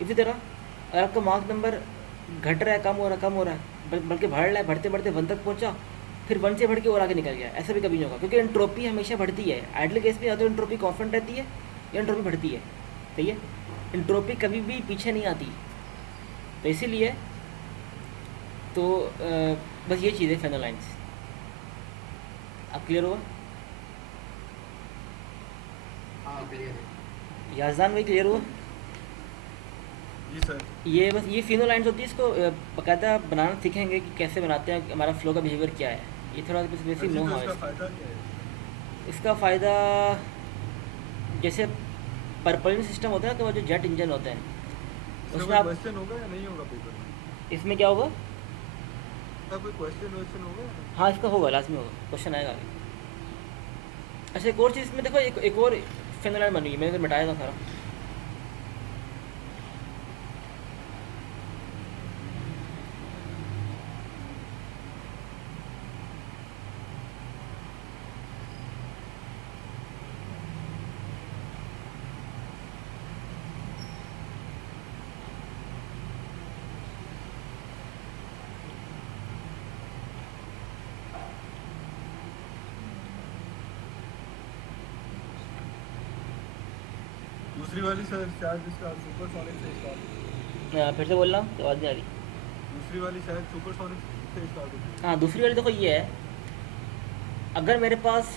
इसी तरह अगर आपका मार्क नंबर घट रहा है, कम हो रहा है, बल्कि बढ़ रहा है, बढ़ते बढ़ते 1 तक पहुंचा, फिर 1 से बढ़ के और आगे निकल गया, ऐसा भी कभी नहीं होगा, क्योंकि एंट्रोपी हमेशा बढ़ती है। आइडल केस में या तो एंट्रोपी कॉन्स्टेंट रहती है या एंट्रोपी बढ़ती है। सही है। एंट्रोपी कभी भी पीछे नहीं आती, तो इसीलिए तो बस ये चीज़ है फेनोलाइंस। अब क्लियर हुआ? हाँ क्लियर है। याजदान भाई क्लियर हुआ? जी सर। ये बस ये फिनोलाइंस होती है, इसको बाकायदा बनाना सीखेंगे कि कैसे बनाते हैं, हमारा फ्लो का बिहेवियर क्या है, ये थोड़ा बेसिक वैसे नो तो है इसका इसका। फ़ायदा क्या है? इसका फ़ायदा जैसे परपल्शन सिस्टम होता है, तो वो जो जेट इंजन होते हैं इसका उसमें कोई आप, क्वेश्चन होगा या नहीं होगा पेपर में? इसमें क्या होगा? इसका कोई क्वेश्चन वेश्चन होगा या नहीं? हाँ इसका होगा, लाजमी होगा, क्वेश्चन आएगा आगे। अच्छा एक और चीज़ इसमें देखो, एक और फिनोलाइन बनी हुई है, मैंने तो मिटाया था सारा। दूसरी वाली सर शायद इसका सुपरसोनिक से स्टार्ट फिर से बोलना, आवाज़ नहीं आ रही। दूसरी वाली शायद सुपरसोनिक से स्टार्ट होती है। हाँ दूसरी वाली देखो ये है, अगर मेरे पास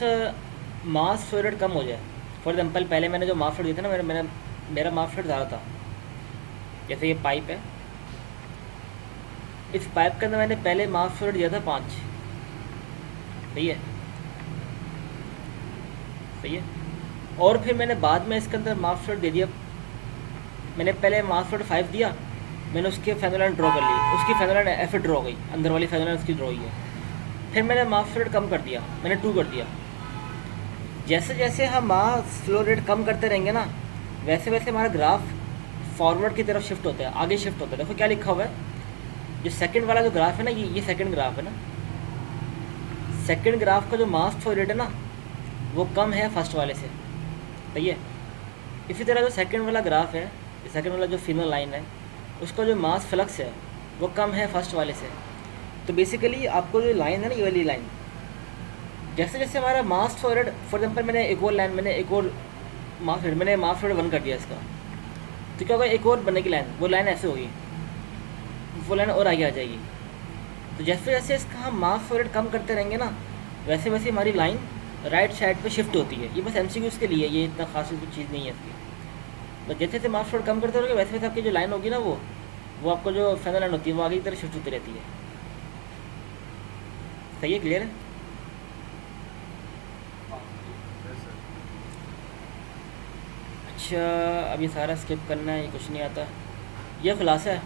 मास फ्लो रेट कम हो जाए, फॉर एग्जाम्पल पहले मैंने जो मास फ्लो दिया था ना, मेरा मास फ्लो ज़्यादा था। जैसे ये पाइप है, इस पाइप के अंदर मैंने पहले मास फ्लो रेट दिया था 5। सही है। सही है। और फिर मैंने बाद में इसके अंदर मास फ्लो रेट दे दिया, मैंने पहले मास फ्लो रेट 5 दिया, मैंने उसके फेनोलाइन ड्रॉ कर ली, उसकी फेनोलाइन एफ ड्रॉ हो गई, अंदर वाली फेनोलाइन उसकी ड्रॉ हुई है। फिर मैंने मास फ्लो रेट कम कर दिया, मैंने 2 कर दिया। जैसे जैसे हम मास फ्लो रेट कम करते रहेंगे ना, वैसे वैसे हमारा ग्राफ फॉरवर्ड की तरफ शिफ्ट होता है, आगे शिफ्ट होता है। देखो क्या लिखा हुआ है, जो सेकंड वाला जो ग्राफ है ना, ये सेकंड ग्राफ है ना, सेकंड ग्राफ का जो मास फ्लो रेट है ना वो कम है फर्स्ट वाले से। सही है। इसी तरह जो सेकंड वाला ग्राफ है, सेकंड वाला जो फिनल लाइन है, उसका जो मास फ्लक्स है वो कम है फर्स्ट वाले से। तो बेसिकली आपको जो लाइन है ना, ये वाली लाइन, जैसे जैसे हमारा mass flow rate, for example मैंने एक और लाइन, मैंने एक और मास रेट, मैंने मास फ्लो रेट 1 कर दिया इसका, तो क्या होगा, एक और बनेगी लाइन, वो लाइन ऐसे होगी, वो लाइन और आगे आ जाएगी। तो जैसे जैसे इसका हम मास फ्लो रेट कम करते रहेंगे ना, वैसे वैसे हमारी लाइन राइट साइड पे शिफ्ट होती है। ये बस एमसीक्यूज़ के लिए, ये इतना खास चीज़ नहीं है इसकी। बस जैसे जैसे मास फ्लो रेट कम करते रहोगे, वैसे वैसे आपकी जो लाइन होगी ना, वो आपको जो फेनल लाइन होती है वो आगे की तरफ शिफ्ट होती रहती है। सही है, क्लियर है? Yes sir. अच्छा अब ये सारा स्किप करना है, ये कुछ नहीं आता। ये खुलासा है।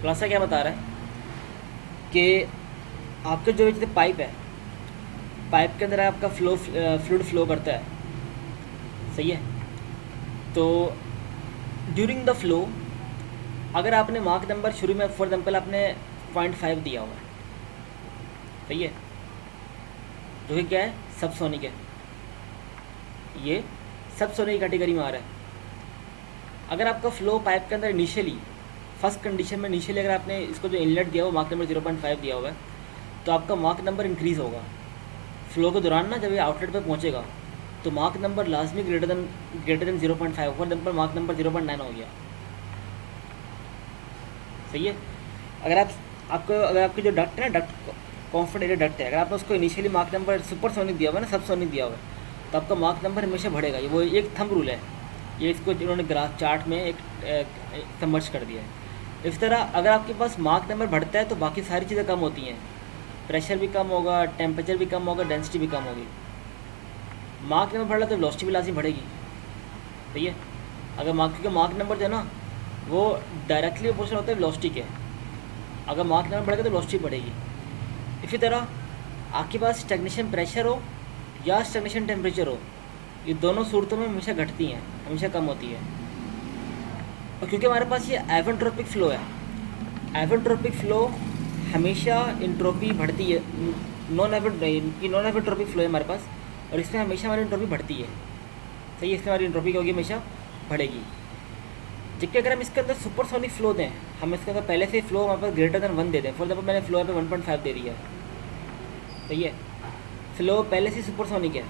खुलासा क्या बता रहा है कि आपके जो जैसे पाइप है, पाइप के अंदर आपका फ्लूइड फ्लो करता है। सही है। तो ड्यूरिंग द फ्लो अगर आपने मार्क नंबर शुरू में, फॉर एग्जाम्पल आपने 0.5 दिया हुआ है, सही है, जो कि क्या है, सबसोनिक है, ये सबसोनिक कैटेगरी में आ रहा है। अगर आपका फ्लो पाइप के अंदर इनिशियली फर्स्ट कंडीशन में इनिशियली अगर आपने इसको जो इनलेट दिया हुआ मार्क नंबर 0.5 दिया हुआ है, तो आपका मार्क नंबर इंक्रीज़ होगा फ्लो के दौरान ना। जब ये आउटलेट पे पहुंचेगा तो मार्क नंबर लाजमी greater than 0.5, for example mark number 0.9 हो गया। सही है। अगर आपकी जो डक्ट है ना, डक्ट कॉन्फिडेंट एरिया डक्ट है, अगर आपने उसको इनिशियली मार्क नंबर सुपरसोनिक दिया हुआ है ना, सबसोनिक दिया हुआ है, तो आपका मार्क नंबर हमेशा बढ़ेगा। ये वो एक थंब रूल है, ये इसको इन्होंने ग्राफ चार्ट में एक समर्ज कर दिया है। इस तरह अगर आपके पास मार्क नंबर बढ़ता है तो बाकी सारी चीज़ें कम होती हैं, प्रेशर भी कम होगा, टेम्परेचर भी कम होगा, डेंसिटी भी कम होगी। मार्क नंबर बढ़ रहा तो वेलोसिटी भी लाजमी बढ़ेगी। सही है। अगर क्योंकि मार्क नंबर जो है ना वो डायरेक्टली प्रोपोर्शनल होता है वेलोसिटी के, अगर मार्क नंबर बढ़ेगा तो वेलोसिटी बढ़ेगी। इसी तरह आपके पास स्टैग्नेशन प्रेशर हो या स्टैग्नेशन टेम्परेचर हो, ये दोनों सूरतों में हमेशा घटती हैं। हमेशा कम होती है। और क्योंकि हमारे पास ये एवनट्रोपिक फ्लो है, एवनट्रोपिक फ्लो हमेशा इंट्रोपी बढ़ती है। नॉन एवनट्रोपिक फ्लो है हमारे पास, और इसमें हमेशा हमारी इंट्रोपी बढ़ती है। सही है, इसमें हमारी इंट्रोपी क्या होगी, हमेशा बढ़ेगी। जबकि अगर हम इसके अंदर सुपरसोनिक फ्लो दें, हम इसके अंदर पहले से फ्लो हमारे पास ग्रेटर देन 1 दे दें, फॉर एग्जाम्पल मैंने फ्लो यहाँ पे 1.5 दे दिया है, सही है, फ्लो पहले से सुपरसोनिक है,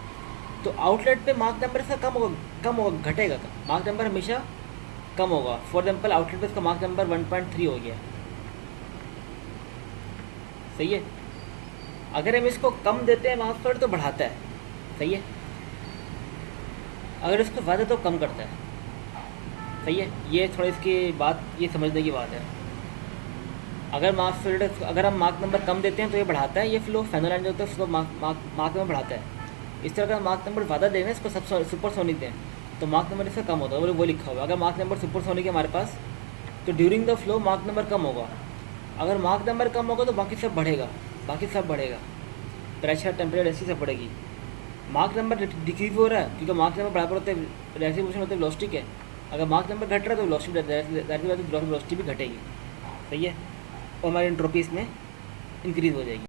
तो आउटलेट पे मार्क नंबर इसका कम होगा, घटेगा, मार्क नंबर हमेशा कम होगा। फॉर एग्जाम्पल आउटलेट पे इसका मार्क नंबर 1.3 हो गया, सही है। अगर हम इसको कम देते हैं मार्क पर तो बढ़ाता है, सही है। अगर इसको ज़्यादा तो कम करता है, सही है। ये थोड़ा इसकी बात, ये समझने की बात है। अगर हम मार्क नंबर कम देते हैं तो ये बढ़ाता है, ये फ्लो फेनोलाइन जो होता है उसको मार्क नंबर बढ़ाता है। इस तरह का मार्क नंबर ज़्यादा दें, इसको सब सुपरसोनिक दें, तो मार्क नंबर इसका कम होता है, वो लिखा हुआ है। अगर मार्क नंबर सुपरसोनिक है हमारे पास, तो during the flow mark number कम होगा। अगर मार्क नंबर कम होगा तो बाकी सब बढ़ेगा, प्रेशर, टेम्परेचर ऐसी सब बढ़ेगी। मार्क नंबर डिक्रीज हो रहा है क्योंकि मार्क नंबर बराबर होते हैं, रिलेटिव मोशन होते हैं वेलोसिटी के। अगर मार्क नंबर घट रहा है तो वेलोसिटी भी घटेगी, सही है, और हमारी एंट्रोपी इसमें इंक्रीज़ हो जाएगी।